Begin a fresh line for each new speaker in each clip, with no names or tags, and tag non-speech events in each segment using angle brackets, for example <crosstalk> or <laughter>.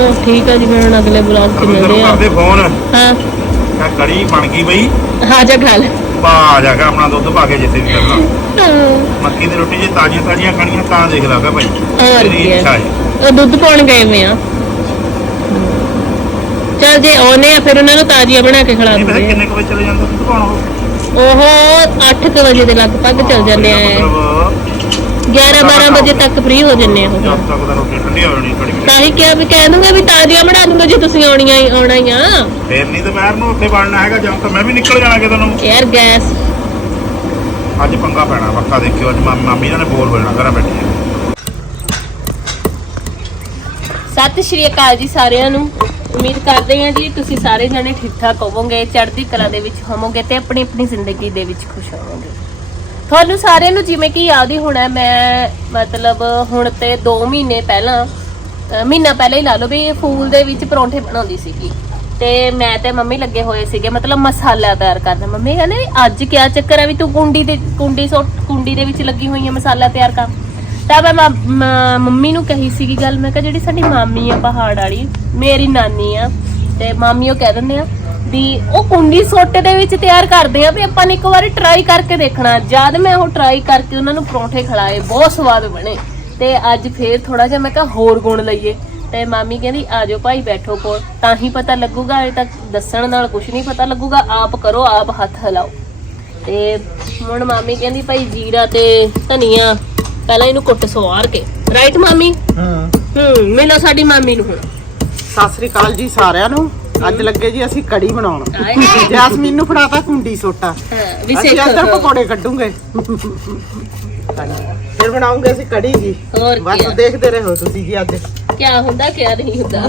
ਚਲੋ ਠੀਕ ਆ ਜੀ ਫਿਰ ਹੁਣ ਅਗਲੇ ਬਲੌਗ 'ਚ ਮਿਲਦੇ ਆ।
ਕਰਦੇ ਫੋਨ।
ਹਾਂ।
ਕੜੀ ਬਣ ਗਈ ਬਈ।
ਹਾਂ ਜਾ ਖਾ ਲੈ।
ਪਾ ਜਾ ਕੇ ਆਪਣਾ ਦੁੱਧ ਪਾ ਕੇ ਜਿੱਥੇ ਵੀ ਕਰਨਾ। ਮੱਕੀ ਦੀ ਰੋਟੀ ਜੇ ਤਾਜ਼ੀਆਂ ਤਾਜ਼ੀਆਂ ਖਾਣੀਆਂ ਤਾਂ ਦੇਖ ਲਾਗਾ ਭਾਈ
ਹੋਰ
ਤੇਰੀ
ਕੀ
ਇੱਛਾ
ਹੈ
ਹੈ
ਉਹ ਦੁੱਧ ਪਾਉਣ ਗਏ ਵੇ ਆ। ਚਲ ਜੇ ਆਉਨੇ ਆ ਫਿਰ ਉਹਨਾਂ ਨੂੰ ਤਾਜ਼ੀਆਂ ਬਣਾ ਕੇ ਖਿਲਾ
ਨਹੀਂ ਪਤਾ
ਦਿੰਦੇ
ਕਿੰਨੇ ਕੁ ਵਜੇ ਚਲੇ ਜਾਂਦਾ ਦੁੱਧ ਪਾਉਣ ਉਹ?
ਆ। ਉਹ 8 ਵਜੇ ਦੇ ਲਗਭਗ ਚਲ ਜਾਂਦੇ ਆ।
ਮਤਲਬ
11 12 ਵਜੇ ਤੱਕ ਫ੍ਰੀ ਹੋ ਜੰਨੇ ਆ ਉਹ
ਜਦ ਤੱਕ ਦਾ ਰੋਟੀ ਠੰਡੀ ਹੋ ਜਾਣੀ
ਤਾਂ ਹੀ ਕਿਹਾ ਵੀ ਕਹਿ ਦੂੰਗਾ ਵੀ ਤਾਜ਼ੀਆਂ ਬਣਾ ਦੂੰਗਾ ਜੇ ਤੁਸੀਂ ਆਉਣੀਆਂ ਹੀ ਆਉਣਾ ਹੀ ਆ
ਫੇਰ ਨਹੀਂ ਦੁਪਹਿਰ ਨੂੰ ਉੱਥੇ ਬਣਨਾ ਹੈਗਾ ਜਦ ਤਾਂ ਮੈਂ ਵੀ ਨਿਕਲ ਜਾਣਾ ਕਿਤੇ ਨੂੰ
ਯਾਰ ਗੈਸ।
ਅੱਜ ਪੰਗਾ ਪੈਣਾ ਪੱਕਾ ਦੇਖਿਓ ਅੱਜ ਮਾਮੀ ਮਾਮੀ ਇਹਨਾਂ ਨੇ ਹੋ ਜਾਣਾ ਘਰਾਂ ਬੈਠੇ
ਸਤਿ ਸ਼੍ਰੀ ਅਕਾਲ ਜੀ ਸਾਰਿਆਂ ਨੂੰ। ਉਮੀਦ ਕਰਦੇ ਹਾਂ ਜੀ ਤੁਸੀਂ ਸਾਰੇ ਜਣੇ ਠੀਕ ਠਾਕ ਹੋਵੋਗੇ ਚੜ੍ਹਦੀ ਕਲਾ ਦੇ ਵਿੱਚ ਹੋਵੋਗੇ ਤੇ ਆਪਣੀ ਆਪਣੀ ਜ਼ਿੰਦਗੀ ਦੇ ਵਿੱਚ ਖੁਸ਼ ਹੋਵੋਗੇ। ਤੁਹਾਨੂੰ ਸਾਰਿਆਂ ਨੂੰ ਜਿਵੇਂ ਕਿ ਯਾਦ ਹੀ ਹੋਣਾ ਮੈਂ ਮਤਲਬ ਹੁਣ ਤੇ 2 ਮਹੀਨੇ ਪਹਿਲਾਂ, ਅਹ ਮਹੀਨਾ ਪਹਿਲਾਂ ਹੀ ਲਾ ਲਓ ਵੀ ਫੂਲ ਦੇ ਵਿੱਚ ਪਰੌਂਠੇ ਬਣਾਉਂਦੀ ਸੀਗੀ। ਤੇ ਮੈਂ ਤੇ ਮੰਮੀ ਲੱਗੇ ਹੋਏ ਸੀਗੇ, ਮਤਲਬ ਮਸਾਲਾ ਤਿਆਰ ਕਰਨ। ਮੰਮੀ ਕਹਿੰਦੇ ਵੀ ਅੱਜ ਕਿਆ ਚੱਕਰ ਆ ਵੀ ਤੂੰ ਕੁੰਡੀ ਦੇ, ਕੁੰਡੀ ਸੋ, ਕੁੰਡੀ ਦੇ ਵਿੱਚ ਲੱਗੀ ਹੋਈ ਹੈ ਮਸਾਲਾ ਤਿਆਰ ਕਰ ਤਾਂ ਮੈਂ ਮਾ, ਮ- ਮੰਮੀ ਨੂੰ ਕਹੀ ਸੀਗੀ ਗੱਲ, ਮੈਂ ਕਿਹਾ, ਜਿਹੜੀ ਸਾਡੀ ਮਾਮੀ ਆ ਪਹਾੜ ਵਾਲੀ, ਮੇਰੀ ਨਾਨੀ ਆ। ਤੇ ਮਾਮੀ ਉਹ ਕਹਿ ਦਿੰਦੇ ਆ ਵੀ ਉਹ ਕੁੰਡੀ ਸੋਟੇ ਦੇ ਵਿੱਚ ਤਿਆਰ ਕਰਦੇ ਆ ਵੀ ਆਪਾਂ ਨੇ ਇੱਕ ਵਾਰੀ ਟਰਾਈ ਕਰਕੇ ਦੇਖਣਾ। ਜਦ ਮੈਂ ਉਹ ਟਰਾਈ ਕਰਕੇ ਉਹਨਾਂ ਨੂੰ ਪਰੌਂਠੇ ਖਿਲਾਏ ਬਹੁਤ ਸਵਾਦ ਬਣੇ। ਤੇ ਅੱਜ ਫੇਰ ਥੋੜਾ ਜਿਹਾ ਮੈਂ ਕਿਹਾ ਹੋਰ ਗੁਣ ਲਈਏ। ਤੇ ਮਾਮੀ ਕਹਿੰਦੀ ਆਜੋ ਭਾਈ ਬੈਠੋ ਕੋਲ। ਤਾਂ ਹੀ ਪਤਾ ਲੱਗੂਗਾ ਇਹ ਤਾਂ ਦੱਸਣ ਨਾਲ ਕੁਝ ਨਹੀਂ ਪਤਾ ਲੱਗੂਗਾ। ਆਪ ਕਰੋ ਆਪ ਹੱਥ ਹਿਲਾਓ। ਤੇ ਹੁਣ ਮਾਮੀ ਕਹਿੰਦੀ ਭਾਈ ਜੀਰਾ ਤੇ ਧਨੀਆ ਪਹਿਲਾਂ ਇਹਨੂੰ ਕੁੱਟ ਸਵਾਰ ਕੇ। ਰਾਈਟ ਮਾਮੀ?
ਹਾਂ।
ਹੂੰ ਮਿਲੋ ਸਾਡੀ ਮਾਮੀ ਨੂੰ ਹੁਣ।
ਸਤਿ ਸ੍ਰੀ ਅਕਾਲ ਜੀ ਸਾਰਿਆਂ ਨੂੰ। ਅੱਜ ਲੱਗੇ ਜੀ ਅਸੀਂ ਕੜੀ ਬਣਾਉਣ। ਜੈਸਮੀਨ ਨੂੰ ਫੜਾਤਾ ਕੁੰਡੀ ਸੋਟਾ।
ਹਾਂ, ਵੀ
ਅਸੀਂ
ਸਿੱਖ
ਇੱਧਰ ਪਕੌੜੇ ਕੱਢੂਗੇ। ਫਿਰ ਬਣਾਉਂਗੇ ਅਸੀਂ ਕੜੀ ਜੀ।
ਹੋਰ
ਬਸ ਦੇਖਦੇ ਰਹੋ ਤੁਸੀਂ ਜੀ ਅੱਜ।
ਕੀ ਹੁੰਦਾ ਕੀ ਨਹੀਂ ਹੁੰਦਾ।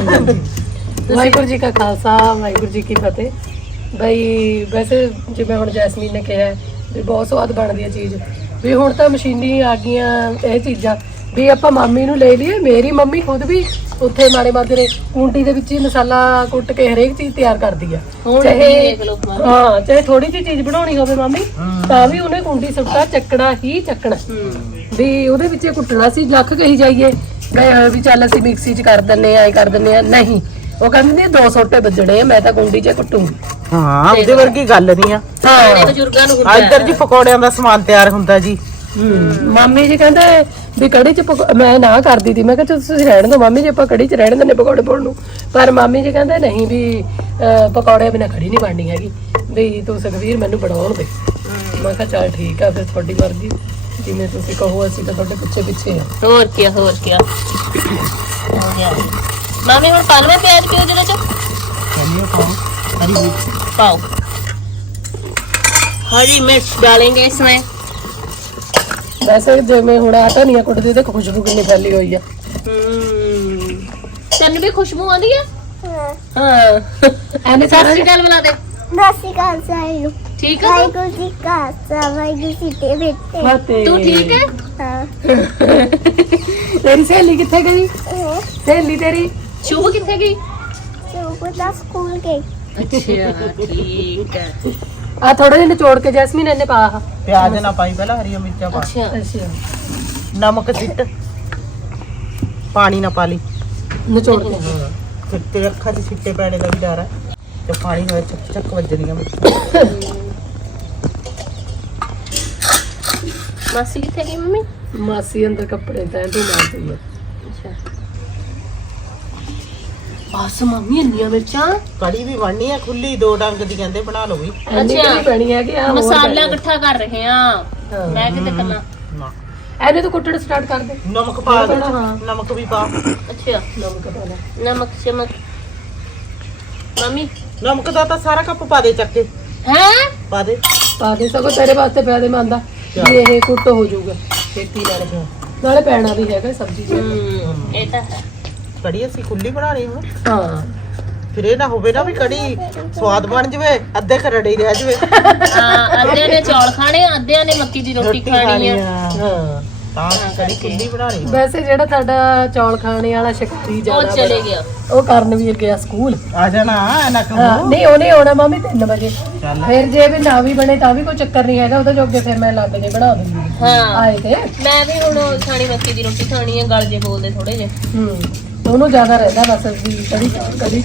ਵਾਹਿਗੁਰੂ ਜੀ ਕਾ ਖਾਲਸਾ ਵਾਹਿਗੁਰੂ ਜੀ ਕੀ ਫਤਿਹ। ਬਈ ਵੈਸੇ ਜਿਵੇਂ ਹੁਣ ਜੈਸਮੀਨ ਨੇ ਕਿਹਾ ਵੀ ਬਹੁਤ ਸਵਾਦ ਬਣਦੀ ਹੈ ਚੀਜ਼। ਵੀ ਹੁਣ ਤਾਂ ਮਸ਼ੀਨੀ ਆ ਗਈਆਂ ਇਹ ਚੀਜ਼ਾਂ। ਵੀ ਆਪਾਂ ਮਾਮੀ ਨੂੰ ਲੈ ਲਈਏ ਮੇਰੀ ਮੰਮੀ ਖੁਦ ਵੀ ਉੱਥੇ ਮਾੜੇ ਮਾਦਰੇ ਕੁੰਡੀ ਦੇ ਵਿੱਚ ਹੀ ਮਸਾਲਾ ਕੁੱਟ ਕੇ ਹਰੇਕ ਚੀਜ਼ ਤਿਆਰ ਕਰਦੀ ਆ।
ਹੁਣ ਇਹ ਦੇਖ ਲਓ ਮਾਮੀ।
ਹਾਂ ਚਾਹੇ ਥੋੜੀ ਜਿਹੀ ਚੀਜ਼ ਬਣਾਉਣੀ ਹੋਵੇ ਮਾਮੀ ਤਾਂ ਵੀ ਉਹਨੇ ਕੁੰਡੀ ਸੁੱਟਾ ਚੱਕਣਾ ਹੀ ਚੱਕਣਾ।
ਹੂੰ
ਵੀ ਉਹਦੇ ਵਿੱਚ ਇਹ ਕੁੱਟਣਾ ਸੀ ਲੱਖ ਕਹੀ ਜਾਈਏ ਵੀ- ਵੀ ਚੱਲ ਅਸੀਂ ਮਿਕਸੀ 'ਚ ਕਰ ਦਿੰਨੇ ਆ ਐ ਕਰ ਦਿੰਨੇ ਆ ਨਹੀਂ ਉਹ ਕਹਿੰਦੇ ਨੇ ਦੋ ਸੋਟੇ ਵੱਜਣੇ ਆ ਮੈਂ ਤਾਂ ਕੁੰਡੀ 'ਚ ਕੁੱਟੂੰਗੀ।
ਹਾਂ ਉਹਦੇ ਵਰਗੀ ਗੱਲ ਨਹੀਂ ਆ।
ਪੁਰਾਣੇ ਬਜ਼ੁਰਗਾਂ ਨੂੰ ਹੁੰਦਾ
ਇੱਧਰ ਜੀ ਪਕੌੜਿਆਂ ਦਾ ਸਮਾਨ ਤਿਆਰ ਹੁੰਦਾ ਜੀ।
ਮਾਮੀ ਜੀ ਕਹਿੰਦੇ ਵੀ ਕੜੀ 'ਚ ਪਕੌ- ਮੈਂ ਨਾ ਕਰਦੀ ਸੀ ਮੈਂ ਕਿਹਾ ਚੱਲ ਤੁਸੀਂ ਰਹਿਣ ਦਿਓ ਮਾਮੀ ਜੀ ਆਪਾਂ ਕੜੀ 'ਚ ਰਹਿਣ ਦਿੰਨੇ ਪਕੌੜੇ ਪਾਉਣ ਨੂੰ ਪਰ ਮਾਮੀ ਜੀ ਕਹਿੰਦੇ ਨਹੀਂ ਵੀ ਅਹ, ਪਕੌੜੇ ਬਿਨਾ ਕੜੀ ਨਹੀਂ ਬਣਨੀ ਹੈਗੀ ਵੀ ਤੂੰ ਸੁਖਵੀਰ ਮੈਨੂੰ ਬਣਾਉਣ ਦੇ ਮੈਂ ਕਿਹਾ ਚੱਲ ਠੀਕ ਆ ਫਿਰ ਤੁਹਾਡੀ ਮਰਜ਼ੀ ਜਿਵੇਂ ਤੁਸੀਂ ਕਹੋ ਅਸੀਂ ਤਾਂ ਤੁਹਾਡੇ ਪਿੱਛੇ ਪਿੱਛੇ ਆ
ਹੋਰ ਕੀ ਹੋਰ ਕੀ ਮਾਮੀ ਹੁਣ ਪਾਲਵੇਂ ਪਿਆਜ਼ ਪਿਓ ਜਿਹਦੇ ਚ पाओ हरी मिर्च डालेंगे इसमें
ਵੈਸੇ ਜਿਵੇਂ ਹੁਣ ਆ ਧਨੀਆ ਕੁੱਟਦੀ ਤੇ ਖੁਸ਼ਬੂ ਕਿੰਨੀ ਫੈਲੀ ਹੋਈ ਆ।
ਤੈਨੂੰ ਵੀ ਖੁਸ਼ਬੂ ਆਉਂਦੀ ਆ? ਹਾਂ। ਹਾਂ। ਐਵੇਂ ਸਤਿ ਦੇ।
ਦਸੀ ਕਾਲ ਸਾਇਓ
ਠੀਕ ਆ ਤੂੰ?
ਵਾਹਿਗੁਰੂ ਕਾ ਖਾਲਸਾ, ਵਾਹਿਗੁਰੂ ਜੀ
ਤੇ
ਤੂੰ ਠੀਕ ਹੈ
ਹਾਂ।
ਤੇਰੀ ਸਹੇਲੀ ਕਿੱਥੇ ਗਈ? ਸਹੇਲੀ ਤੇਰੀ?
ਸ਼ੁਭ ਕਿੱਥੇ ਗਈ?
ਚੋਕੋ ਦਾ ਸਕੂਲ ਕੇ
ਅੱਛਾ ਠੀਕ ਹੈ
ਆ ਥੋੜਾ ਜਿਹਾ ਨਿਚੋੜ ਕੇ ਜੈਸਮੀਨ ਇਹਨੇ ਪਾ ਆਹ।
ਪਿਆਜ਼ ਨਾ ਪਾਈ ਪਹਿਲਾਂ ਹਰੀਆਂ ਮਿਰਚਾਂ ਪਾ।
ਅੱਛਾ।
ਅੱਛਾ।
ਨਮਕ ਸਿੱਟ। ਪਾਣੀ ਨਾ ਪਾ ਲਈ।
ਨਿਚੋੜ ਕੇ।
ਫਿਰ ਤੇ ਅੱਖਾਂ 'ਚ ਛਿੱਟੇ ਪੈਣੇ ਦਾ ਵੀ ਡਰ ਹੈ ਤੇ ਪਾਣੀ ਹੋਏ ਚੱਕ ਚੱਕ ਵੱਜਣੀਆਂ
ਮਾਸੀ ਕਿੱਥੇ ਗਈ ਮੰਮੀ?
ਮਾਸੀ ਅੰਦਰ ਕੱਪੜੇ ਤੈਂ ਤੂੰ ਮਾਰਦੀ ਆ
ਅੱਛਾ ਬਸ ਮੰਮੀ ਇੰਨੀਆਂ ਮਿਰਚਾਂ।
ਕੜੀ ਵੀ ਬਣਨੀ ਹੈ ਖੁੱਲੀ ਦੋ ਡੰਗ ਦੀ ਕਹਿੰਦੇ ਬਣਾ ਲਓ ਵੀ।
ਇੰਨੀ
ਅੱਛਾ।
ਕਿਹੜੀ ਪੈਣੀ ਹੈ ਕਿ ਆ?
ਮਸਾਲਾ ਇਕੱਠਾ ਕਰ ਰਹੇ ਆ। ਮੈਂ ਕਿਤੇ ਕਰਨਾ
ਨਾ।
ਇਹਨੇ ਤਾਂ ਕੁੱਟਣ ਸਟਾਰਟ ਕਰ ਦੇ।
ਨਮਕ ਪਾ ਦੇ।
ਹਾਂ।
ਨਮਕ ਵੀ ਪਾ।
ਅੱਛਾ।
ਨਮਕ ਪਾ ਲੈ
ਨਮਕ ਸ਼ਮਕ ਮੰਮੀ।
ਨਮਕ ਦਾ ਤਾਂ ਸਾਰਾ ਕੱਪ ਪਾ ਦੇ ਚੱਕ ਕੇ।
ਹੈ?
ਪਾ ਦੇ।
ਪਾ ਦੇ ਸਗੋਂ ਤੇਰੇ ਵਾਸਤੇ ਫਾਇਦੇ ਮੰਦ ਆ ਵੀ ਇਹ ਕੁੱਟ ਹੋ ਜਾਊਗਾ। ਛੇਤੀ ਨਾਲ। ਨਾਲੇ ਪੈਣਾ ਵੀ ਹੈਗਾ ਸਬਜ਼ੀ ਚ।
ਇਹ ਤਾਂ ਹੈ।
ਕੜੀ ਅਸੀਂ ਖੁੱਲੀ ਬਣਾ ਰਹੀ ਹੁਣ।
ਹਾਂ।
ਫਿਰ ਇਹ ਨਾ ਹੋਵੇ ਨਾ ਵੀ ਕੜੀ ਸਵਾਦ ਬਣ ਜਵੇ ਅੱਧੇ ਕਰੜੇ ਹੀ ਰਹਿ ਜਵੇ।
ਹਾਂ ਅੱਧਿਆਂ ਨੇ ਚੌਲ ਖਾਣੇ ਅੱਧਿਆਂ ਨੇ ਮੱਕੀ ਦੀ ਰੋਟੀ ਖਾਣੀ ਆ।
ਹਾਂ ਤਾਂ ਕੜੀ ਖੁੱਲੀ ਬਣਾ ਰਹੀ
ਵੈਸੇ ਜਿਹੜਾ ਤੁਹਾਡਾ ਚੌਲ ਖਾਣੇ ਵਾਲਾ ਸ਼ਕਤੀ
ਉਹ
ਜ਼ਿਆਦਾ
ਚਲੇ ਗਿਆ।
ਉਹ ਕਰਨਵੀਰ ਗਿਆ ਸਕੂਲ।
ਆ ਜਾਣਾ ਨਾ
ਹਾਂ,
ਕਹੋ
ਨਹੀਂ ਉਹਨੇ ਆਉਣਾ ਮਾਮੀ 3 ਵਜੇ।
ਚੱਲ।
ਫਿਰ ਜੇ ਵੀ ਨਾ ਵੀ ਬਣੇ ਤਾਂ ਵੀ ਕੋਈ ਚੱਕਰ ਨਹੀਂ ਹੈਗਾ ਉਹਦੇ ਜੋਗੇ ਫਿਰ ਮੈਂ ਲੱਗ ਜੇ ਬਣਾ ਦੂੰਗੀ
ਹਾਂ।
ਆਏ ਤੇ।
ਮੈਂ ਵੀ ਹੁਣ ਛਾਣੀ ਮੱਕੀ ਦੀ ਰੋਟੀ ਖਾਣੀ ਆ ਗਲ ਜੇ ਬੋਲਦੇ ਥੋੜੇ ਜੇ
ਹੂੰ। ਉਹਨੂੰ ਜ਼ਿਆਦਾ ਰਹਿੰਦਾ ਬਸ ਵੀ ਕੜੀ ਚੌਲ ਕੜੀ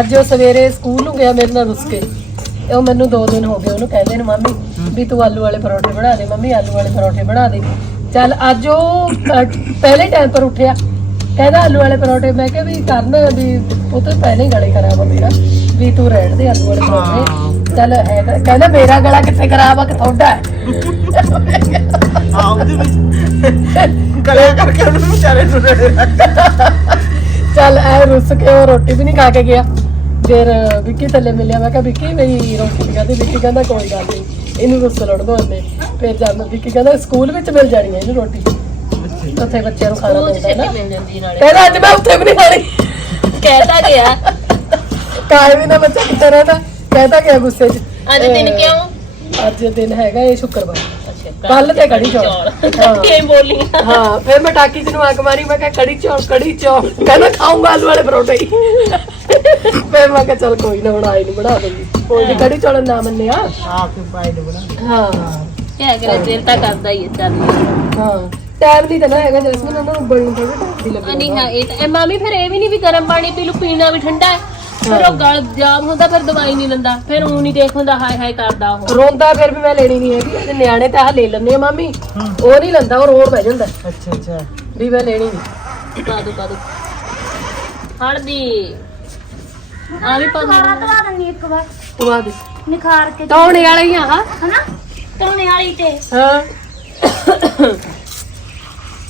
ਅੱਜ ਉਹ ਸਵੇਰੇ ਸਕੂਲ ਨੂੰ ਗਿਆ ਮੇਰੇ ਨਾਲ ਰੁੱਸ ਕੇ ਉਹ ਮੈਨੂੰ ਦੋ ਦਿਨ ਹੋ ਗਏ, ਉਹਨੂੰ ਕਹਿੰਦੇ ਨੇ, ਮੰਮੀ, ਵੀ ਤੂੰ ਆਲੂ ਵਾਲੇ ਪਰੌਂਠੇ ਬਣਾ ਦੇ, ਮੰਮੀ, ਆਲੂ ਵਾਲੇ ਪਰੌਂਠੇ ਬਣਾ ਦੇ। ਚੱਲ ਅੱਜ ਉਹ ਪਹਿਲੇ ਟਾਈਮ ਪਰ ਉੱਠਿਆ। ਕਹਿੰਦਾ ਆਲੂ ਵਾਲੇ ਪਰੌਂਠੇ, ਮੈਂ ਕਿਹਾ ਵੀ ਕਰਨ ਵੀ ਉਹ ਤਾਂ ਪਹਿਲੇ ਹੀ ਗਲੇ ਖਰਾਬ ਆ ਮੇਰਾ ਵੀ ਤੂੰ ਰਹਿਣ ਦੇ ਆਲੂ ਵਾਲੇ ਪਰੌਠੇ। ਚੱਲ ਹੈਗਾ ਕਹਿੰਦਾ ਮੇਰਾ ਗਲਾ ਕਿੱਥੇ ਖਰਾਬ ਆ, ਕਿ ਤੁਹਾਡਾ ਹੈ?
ਹਾਂ ਗਲੇ ਕਰਕੇ ਉਹਨੂੰ ਵਿਚਾਰੇ ਨੂੰ
ਚੱਲ ਐ ਰੁੱਸ ਕੇ ਉਹ ਰੋਟੀ ਵੀ ਨਹੀਂ ਖਾ ਕੇ ਗਿਆ। ਫਿਰ ਵਿੱਕੀ ਥੱਲੇ ਮਿਲਿਆ ਮੈਂ ਕਿਹਾ ਵਿੱਕੀ ਮੇਰੀ ਰੋਟੀ ਖਾਦੀ ਵਿੱਕੀ ਕਹਿੰਦਾ ਕੋਈ ਗੱਲ ਨਹੀਂ ਇਹਨੂੰ ਰੁੱਸ ਲੜ ਦੋ ਇਹਨੇ ਫਿਰ ਜਦ ਵਿੱਕੀ ਕਹਿੰਦਾ ਸਕੂਲ ਵਿੱਚ ਮਿਲ ਜਾਣੀ ਹੈ ਇਹਨੂੰ ਰੋਟੀ। ਉੱਥੇ ਬੱਚਿਆਂ ਨੂੰ ਖਾਣਾ ਪੈਂਦਾ ਨਾ।
ਮਿਲ ਜਾਂਦੀ ਨਾਲੇ?
ਕਹਿੰਦਾ ਅੱਜ ਮੈਂ ਉੱਥੇ ਵੀ ਨਹੀਂ ਖਾਣੀ।
ਕਹਿਤਾ ਗਿਆ।
ਕਾਇ ਵੀ ਨਾ ਬੱਚਾ ਕਿੱਥੇ ਰਹਿੰਦਾ। ਕਹਿਤਾ ਗਿਆ ਗੁੱਸੇ 'ਚ।
ਅੱਜ ਦਿਨ ਕਿਉਂ?
ਅੱਜ ਦਿਨ ਹੈਗਾ ਇਹ ਸ਼ੁੱਕਰਵਾਰ। ਕੱਲ ਤੇ ਕੜੀ ਚੌਲ। ਹਾਂ। <laughs>
ਕਿਵੇਂ ਬੋਲੀ।
ਹਾਂ ਫਿਰ ਮੈਂ ਟਾਕੀ ਚ ਨੂੰ ਆਕ ਮਾਰੀ ਮੈਂ ਕਿਹਾ ਕੜੀ ਚੌਲ ਕੜੀ ਚੌਲ। ਕਹਿੰਦਾ ਖਾਊਂਗਾ ਆਲੂ ਵਾਲੇ ਪਰੌਂਠੇ। ਹੀ <laughs> ਫਿਰ ਮੈਂ ਕਿਹਾ ਚੱਲ ਕੋਈ ਨਾ ਹੁਣ ਆਈ ਨਹੀਂ ਬਣਾ ਦੂੰਗੀ ਕੋਈ ਨੀ ਕੜੀ ਚੌਲ ਨਾ ਮੰਨਿਆ?
ਆ ਕੇ ਪਾਈ ਨੂੰ ਬਣਾ
ਹਾਂ।
ਕਿਆ ਕਰੇ ਦਿਲ ਤਾਂ ਕਰਦਾ ਹੀ ਹੈ ਚੱਲ।
ਹਾਂ। ਟਾਈਮ ਦੀ ਤਾਂ ਨਾ ਹੈਗਾ ਜੈਸਮੀਨ ਉਹਨਾਂ ਨੂੰ ਬੜੀ ਥੋੜੀ ਟਾਈਮ
ਆ
ਲੱਗਦੀ
ਨਹੀਂ ਹਾਂ ਇਹ ਤਾਂ ਇਹ ਮਾਮੀ ਫਿਰ ਇਹ ਵੀ ਨਹੀਂ ਵੀ ਗਰਮ ਪਾਣੀ ਪੀ ਲੂ ਪੀਣਾ ਵੀ ਠੰਡਾ ਹੈ। ਫਿਰ ਉਹ ਗਲ ਜਾਮ ਹੁੰਦਾ ਫਿਰ ਦਵਾਈ ਨਹੀਂ ਲੈਂਦਾ ਫਿਰ ਉਹ ਨਹੀਂ ਦੇਖ ਹੁੰਦਾ ਹਾਏ ਹਾਏ ਕਰਦਾ ਉਹ।
ਰੋਂਦਾ ਫਿਰ ਵੀ ਮੈਂ ਲੈਣੀ ਨਹੀਂ ਹੈਗੀ ਇਹਦੇ ਨਿਆਣੇ ਤਾਂ ਆਹ ਲੈ ਲੈਂਦੇ ਆ ਮਾਮੀ। ਉਹ ਨਹੀਂ ਲੈਂਦਾ ਉਹ ਰੋਣ ਬਹਿ ਜਾਂਦਾ।
ਅੱਛਾ ਅੱਛਾ।
ਵੀ ਮੈਂ ਲੈਣੀ ਨਹੀਂ।
ਪਾ ਦੋ ਪਾ ਦੋ। ਹਲਦੀ ਆ ਵੀ ਪਾ ਦੋ
ਦੁਬਾਰਾ ਦਵਾ ਦਾਂਗੀ ਇੱਕ ਵਾਰ।
ਤੂੰ ਆ ਦੇ।
ਨਿਖਾਰ ਕੇ
ਤੌਣੇ ਵਾਲੇ ਹੀ ਆ ਹਾਂ।
ਹਨਾ? ਤੋਨੇ ਵਾਲੀ ਤੇ।
ਹਾਂ।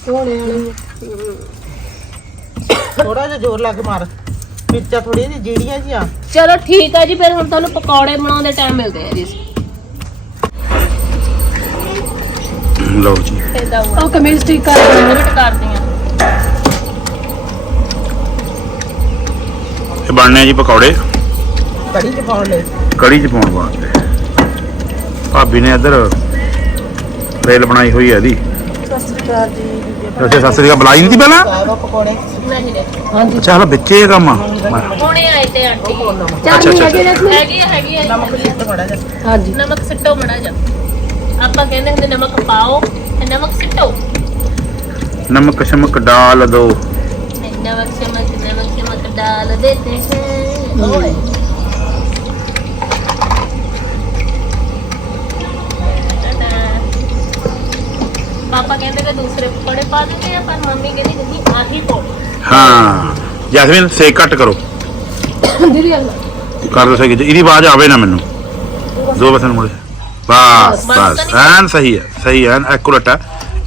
ਤੌਣੇ ਵਾਲੇ ਹੀ ਆ।
ਥੋੜਾ ਜਿਹਾ ਜ਼ੋਰ ਲਾ ਕੇ ਮਾਰ। ਮਿਰਚਾਂ ਥੋੜੀ ਜਿਹੀ ਜਿਹੜੀਆਂ ਜੀਆਂ।
ਚਲੋ ਠੀਕ ਆ ਜੀ ਫਿਰ ਹੁਣ ਤੁਹਾਨੂੰ ਪਕੌੜੇ ਬਣਾਉਣ ਦੇ ਟਾਈਮ ਮਿਲਦੇ ਆ ਜੀ।
ਲਓ ਜੀ।
ਇਦਾਂ
ਉਹ ਕਮੀਜ਼ ਠੀਕ ਕਰ ਦੇ
ਮਿੰਟ ਕਰਦੀ ਆ।
ਇਹ ਬਣਨੇ ਆ ਜੀ ਪਕੌੜੇ।
ਕੜੀ ਚ ਪਾਉਣ ਲਈ।
ਕੜੀ ਚ ਪਾਉਣ ਵਾਸਤੇ। ਭਾਬੀ ਨੇ ਇੱਧਰ ਰੇਲ ਬਣਾਈ ਹੋਈ ਹੈ ਇਹਦੀ।
ਸਤਿ ਸ਼੍ਰੀ ਅਕਾਲ ਜੀ।
ਅੱਛਾ ਸਤਿ ਸ੍ਰੀ ਅਕਾਲ। ਬੁਲਾਈ ਨਹੀਂ ਤੀ ਪਹਿਲਾਂ?
ਪਕੌੜੇ
ਨਹੀਂ ਨੇ
ਹਾਂਜੀ।
ਅੱਛਾ ਹਲਾ ਵਿੱਚੇ ਇਹ ਕੰਮ ਆ ਮੈਂ-
ਹੁਣੇ ਆਏ ਤੇ ਆਂਟੀ।
ਅੱਛਾ, ਚਾਹਨੀ ਅੱਛਾ,
ਹੈਗੇ ਨੇ
ਹੈਗੀ ਆ, ਹੈਗੀ ਆ।
ਨਮਕ ਸਿੱਟ ਮੜਾ ਜਾ
ਹਾਂਜੀ।
ਨਮਕ ਸਿੱਟੋ ਮੜਾ ਜਾ ਆਪਾਂ ਕਹਿੰਦੇ ਹੁੰਦੇ ਨਮਕ ਪਾਓ ਤੇ ਨਮਕ ਸਿੱਟੋ।
ਨਮਕ ਸ਼ਮਕ ਡਾਲ ਦੋ।
ਨਹੀਂ, ਨਮਕ ਚਮਕ ਨਮਕ ਚਮਕ ਡਾਲ ਦੇਤੇ ਹੈ। ਓਏ। ਪਾਪਾ ਕਹਿੰਦੇ ਕਿ ਦੂਸਰੇ ਪਕੌੜੇ ਪਾ ਦਿੰਦੇ ਆ ਪਰ ਮੰਮੀ ਕਹਿੰਦੀ ਨਹੀਂ ਆਹੀ ਪਾਉਣੇ
ਹਾਂ ਜੈਸਮੀਨ ਸੇਕ ਘੱਟ ਕਰੋ।
ਦੀਦੀ ਅੱਲਾ
ਕਰ ਦੋ ਸਹੀ ਇਹਦੀ ਆਵਾਜ਼ ਆਵੇ ਨਾ ਮੈਨੂੰ। ਦੋ ਬਸਨ ਮੁੜੇ ਬਸ ਬਸ ਐਨ ਸਹੀ ਹੈ ਸਹੀ ਐਨ ਐਕੂਰੇਟ ਹੈ।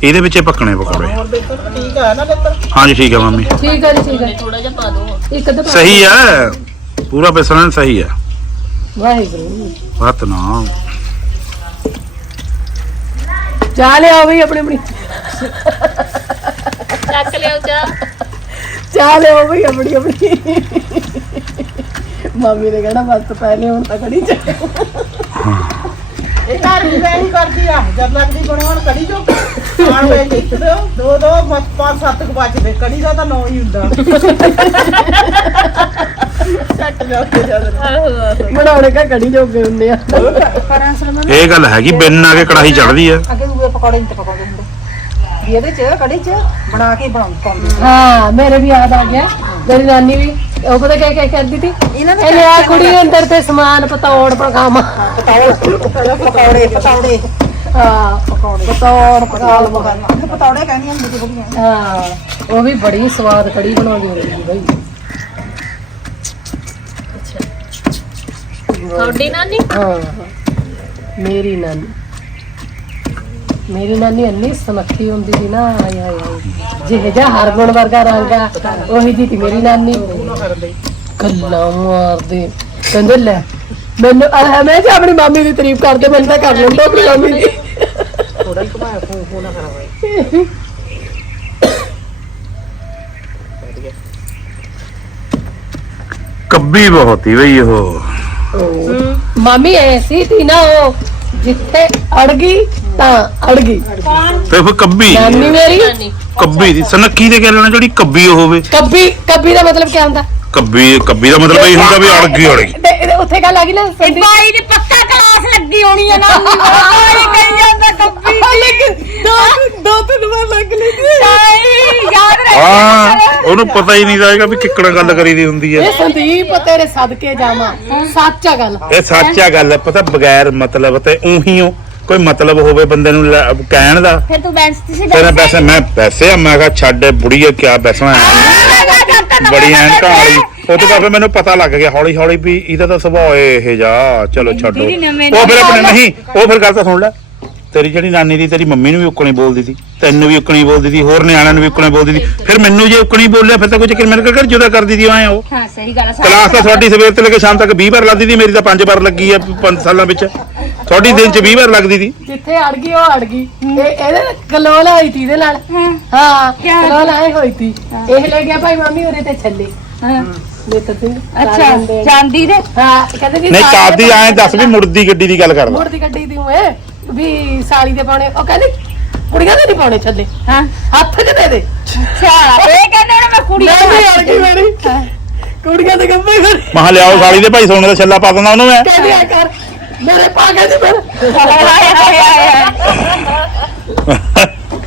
ਇਹਦੇ ਵਿੱਚ ਹੀ ਪੱਕਣੇ ਪਕੌੜੇ
ਠੀਕ ਆ ਨਾ ਬਿਲਕੁਲ
ਹਾਂਜੀ ਠੀਕ ਹੈ ਮੰਮੀ।
ਠੀਕ ਹੈ ਜੀ ਠੀਕ ਹੈ
ਥੋੜਾ ਜਿਹਾ ਪਾ ਦੋ
ਇੱਕ ਤਾਂ
ਸਹੀ ਹੈ ਪੂਰਾ ਬੇਸਨ ਸਹੀ ਹੈ।
ਵਾਹਿਗੁਰੂ।
ਬਤ ਨਾ
ਚਾਹ ਲਿਆਓ ਵੀ ਆਪਣੀ ਆਪਣੀ।
ਚੱਕ ਲਿਓ ਚਾ
ਚਾਹ ਲਿਆਓ ਵੀ ਆਪਣੀ ਆਪਣੀ। ਮੰਮੀ ਨੇ ਕਹਿਣਾ ਬਸ ਪਹਿਲੇ ਹੁਣ ਤਾਂ ਕੜੀ ਚਾਹ।
ਇਹ ਮੈਂ ਹੀ ਕਰਦੀ ਆ ਜਦ ਲੱਗਦੀ ਬਣਾਉਣ ਕੜੀ ਜੋ ਖਾਣ ਵੇ ਦੋ ਦੋ ਮਤ ਪੰਜ ਸੱਤ ਕੁ ਬਚਦੇ ਕੜੀ ਦਾ ਤਾਂ ਨੌ ਹੀ ਹੁੰਦਾ। ਛੱਟ ਜਾ ਕੇ ਜਦ।
ਬਣਾਉਣੇ ਕਾ ਕੜੀ ਜੋਗੇ ਹੁੰਦੇ ਆ?
ਇਹ ਗੱਲ ਹੈਗੀ ਬਿਨ ਆ ਕੇ ਕੜਾਹੀ ਚੜਦੀ ਹੈ
ਅੱਗੇ ਪਕੌੜੇ ਨਹੀਂ ਤੇ ਪਕਾਉਂਦੇ ਹੁੰਦੇ। ਵੀ ਇਹਦੇ ਚ ਕੜੀ ਚ ਬਣਾ ਕੇ ਬਣਾਉਂ ਪਾਉਂਦੇ
ਹਾਂ ਮੇਰੇ ਵੀ ਯਾਦ ਆ ਗਿਆ। ਮੇਰੀ ਨਾਨੀ ਵੀ ਉਹ ਪਤਾ ਕਿਆ ਕਿਆ ਕਰਦੀ ਸੀ?
ਇਹਨਾਂ
ਇਹ ਲਿਆ ਕੁੜੀ ਅੰਦਰ ਤੇ ਸਮਾਨ ਪਤੌੜ ਪਕਾਮਾ
ਪਕੌੜੇ ਪਕੌੜੇ ਪਕੌੜੇ
ਹਾਂ ਪਤੌੜ। ਪਕਾਲ
ਪਕੌੜੇ ਕਹਿੰਦੀਆਂ ਹੁੰਦੀਆਂ ਬੜੀਆਂ।
ਹਾਂ ਉਹ ਵੀ ਬੜੀ ਸਵਾਦ ਕੜੀ ਬਣਾਉਂਦੀ ਹੁੰਦੀ ਸੀ ਬਈ।
ਤੁਹਾਡੀ ਨਾਨੀ?
ਹਾਂ ਮੇਰੀ ਨਾਨੀ। ਮੇਰੀ ਨਾਨੀ ਇੰਨੀ ਸੁਨੱਖੀ ਹੁੰਦੀ ਸੀ ਨਾ ਆਏ ਹਾਏ ਹਾਏ। ਜਿਹੇ ਜਿਹਾ ਹਰਗੁਣ ਵਰਗਾ ਰੰਗ ਆ ਉਹੀ ਜੀ ਸੀ ਮੇਰੀ ਨਾਨੀ। ਗੱਲਾਂ ਮਾਰਦੇ। ਕਹਿੰਦੇ ਲੈ ਮੈਨੂੰ ਆਹ ਮੈਂ ਜੀ ਆਪਣੀ ਮਾਮੀ ਦੀ ਤਾਰੀਫ ਕਰਦੇ ਮੈਨੂੰ ਤਾਂ ਕਰ ਲੈਂਦਾ ਆਪਣੀ ਮਾਮੀ ਦੀ
ਥੋੜਾ ਹੀ ਘੁਮਾਇਆ ਫੋਨ ਫੋਨ ਨਾ ਕਰਾ ਬਾਈ
ਕੱਬੀ ਬਹੁਤ ਹੀ ਬਈ ਉਹ।
ਮਾਮੀ ਐਸੀ ਸੀ ਨਾ ਉਹ ਜਿੱਥੇ ਅੜ ਗਈ ਤਾਂ ਅੜ ਗਈ।
ਤੇ ਫਿਰ ਕੱਬੀ।
ਨਾਨੀ ਮੇਰੀ।
ਕੱਬੀ ਦੀ ਸਨੱਖੀ ਦੇ ਕਹਿ ਲੈਣਾ ਜਿਹੜੀ ਕੱਬੀ ਹੋਵੇ?
ਕੱਬੀ ਕੱਬੀ ਦਾ ਮਤਲਬ ਕੀ ਹੁੰਦਾ?
ਕੱਬੀ ਕੱਬੀ ਦਾ ਮਤਲਬ ਇਹ ਹੁੰਦਾ ਵੀ ਅੜ ਗਈ ਅੜ ਗਈ
ਤੇ ਇਹਦੇ ਉੱਥੇ ਗੱਲ ਆ ਗਈ ਨਾ ਸੰਦੀ
ਬਾਈ ਦੀ ਪੱਕਾ ਕਲਾਸ ਲੱਗੀ ਹੋਣੀ ਆ ਨਾ ਬਾਈ ਕਹੀ ਜਾਂਦਾ ਕੱਪੀ
ਲੇਕਿਨ ਦੋ ਦੋ ਤਿੰਨ ਵਾਰ ਲੱਗ ਲਈ।
ਤਾਈ ਯਾਦ ਰੱਖ
ਹਾਂ ਉਹਨੂੰ ਪਤਾ ਹੀ ਨਹੀਂ ਜਾਏਗਾ ਵੀ ਕਿੱਕਣਾ ਗੱਲ ਕਰੀਦੀ ਹੁੰਦੀ ਹੈ
ਇਹ ਸੰਦੀਪ ਤੇਰੇ ਸਦਕੇ ਜਾਵਾਂ। ਸੱਚ ਆ ਗੱਲ।
ਇਹ ਸੱਚ ਆ ਗੱਲ ਹੈ ਪਤਾ ਬਗੈਰ ਮਤਲਬ ਤੇ ਉਹੀ ਹੋ ਕੋਈ ਮਤਲਬ ਹੋਵੇ ਬੰਦੇ ਨੂੰ ਲੈ- ਕਹਿਣ ਦਾ।
ਫਿਰ ਤੂੰ ਬੈਂਸ ਤੁਸੀਂ
ਪੈਸੇ ਮੈਂ ਪੈਸੇ ਆ ਮੈਂ ਕਿਹਾ ਛੱਡ ਬੁੜੀਏ ਕਿਆ ਬੈਸਣਾ ਬੜੀ ਐਨਕਾਂ ਵਾਲੀ ਉਹ ਤੋਂ ਬਾਅਦ ਫਿਰ ਮੈਨੂੰ ਪਤਾ ਲੱਗ ਗਿਆ ਹੌਲੀ ਹੌਲੀ ਵੀ ਇਹਦਾ ਤਾਂ ਸੁਭਾਅ ਇਹ ਜਾ ਚਲੋ ਛੱਡੋ। ਉਹ ਫਿਰ ਆਪਣੇ ਨਹੀਂ ਉਹ ਫਿਰ ਗੱਲ ਤਾਂ ਸੁਣ ਲੈ। ਤੇਰੀ ਜਿਹੜੀ ਨਾਨੀ ਦੀ ਤੇਰੀ ਮੰਮੀ ਨੂੰ ਵੀ ਉਕਣੀ ਬੋਲਦੀ ਸੀ ਤੈਨੂੰ ਵੀ ਉਕਣੀ ਬੋਲਦੀ ਸੀ ਹੋਰ ਨਿਆਣਿਆਂ ਨੂੰ ਵੀ ਉਕਣੀ ਬੋਲਦੀ ਸੀ। ਫਿਰ ਮੈਨੂੰ ਜੇ ਉਕਣੀ ਬੋਲਿਆ ਫਿਰ ਤਾਂ ਕੋਈ ਚੱਕਰ ਮੇਰੇ ਕੋਲ ਜੁਦਾ ਕਰਦੀ ਸੀ ਐ ਉਹ।
ਹਾਂ ਸਹੀ ਗੱਲ ਆ
ਕਲਾਸ ਤਾਂ ਤੁਹਾਡੀ ਸਵੇਰ ਤੋਂ ਲੈ ਕੇ ਸ਼ਾਮ ਤੱਕ 20 ਵਾਰ ਲੱਗਦੀ ਸੀ ਮੇਰੀ ਤਾਂ 5 ਵਾਰ ਲੱਗੀ ਆ 5 ਸਾਲਾਂ ਵਿੱਚ। ਤੁਹਾਡੀ ਦਿਨ ਚ 20 ਵਾਰ ਲੱਗਦੀ ਸੀ।
ਜਿੱਥੇ ਅੜ ਗਈ ਉਹ ਅੜ ਗਈ। ਇਹ ਇਹਦੇ ਨਾਲ ਕਲੋਲ ਹੋਈ ਤੀ ਇਹਦੇ ਨਾਲ। ਹਾਂ। ਕਲੋਲ ਆਏ ਹੋਈ ਤੀ। ਇਹ ਲੈ ਗਿਆ ਭਾਈ ਮੰਮੀ ਉਹਦੇ ਤੇ ਛੱਲੇ।
ਹਾਂ।
ਨੇਤਰ ਸਿੰਘ
ਅੱਛਾ ਚਾਂਦੀ ਦੇ?
ਹਾਂ ਕਹਿੰਦੇ
ਨਹੀਂ ਕਾਦੀ
ਦੇ
ਐ ਦੱਸ ਵੀ ਮੁੜਦੀ ਗੱਡੀ ਦੀ ਗੱਲ ਕਰਦਾ।
ਮੋੜ ਦੀ ਗੱਡੀ ਦੀ ਓਏ। ਵੀ ਸਾਲੀ ਦੇ ਪਾਉਣੇ ਉਹ ਕਹਿੰਦੀ ਕੁੜੀਆਂ ਦੇ ਨਹੀਂ ਪਾਉਣੇ ਛੱਲੇ।
ਹਾਂ।
ਹੱਥ 'ਚ ਦੇ ਦੇ।
ਅੱਛਾ ਇਹ ਕਹਿੰਦੇ ਨੇ ਮੈਂ ਕੁੜੀ
ਮੈਂ ਵੀ ਅੜ ਗਈ ਮੇਰੀ ਕੁੜੀਆਂ ਦੇ ਗੱਭੇ ਖੜੀ
ਮਹਾ ਲਿਆਓ ਸਾਲੀ ਦੇ ਭਾਈ ਸੋਨੇ ਦਾ ਛੱਲਾ ਪਾ ਦਿੰਦਾ ਉਹਨੂੰ ਮੈਂ।
ਕਹਿੰਦੀ ਆ ਕਰ ਮੇਰੇ ਪਾ ਕੇ ਦੀ ਫਿਰ।
ਹਾਏ ਹਾਏ ਹਾਏ।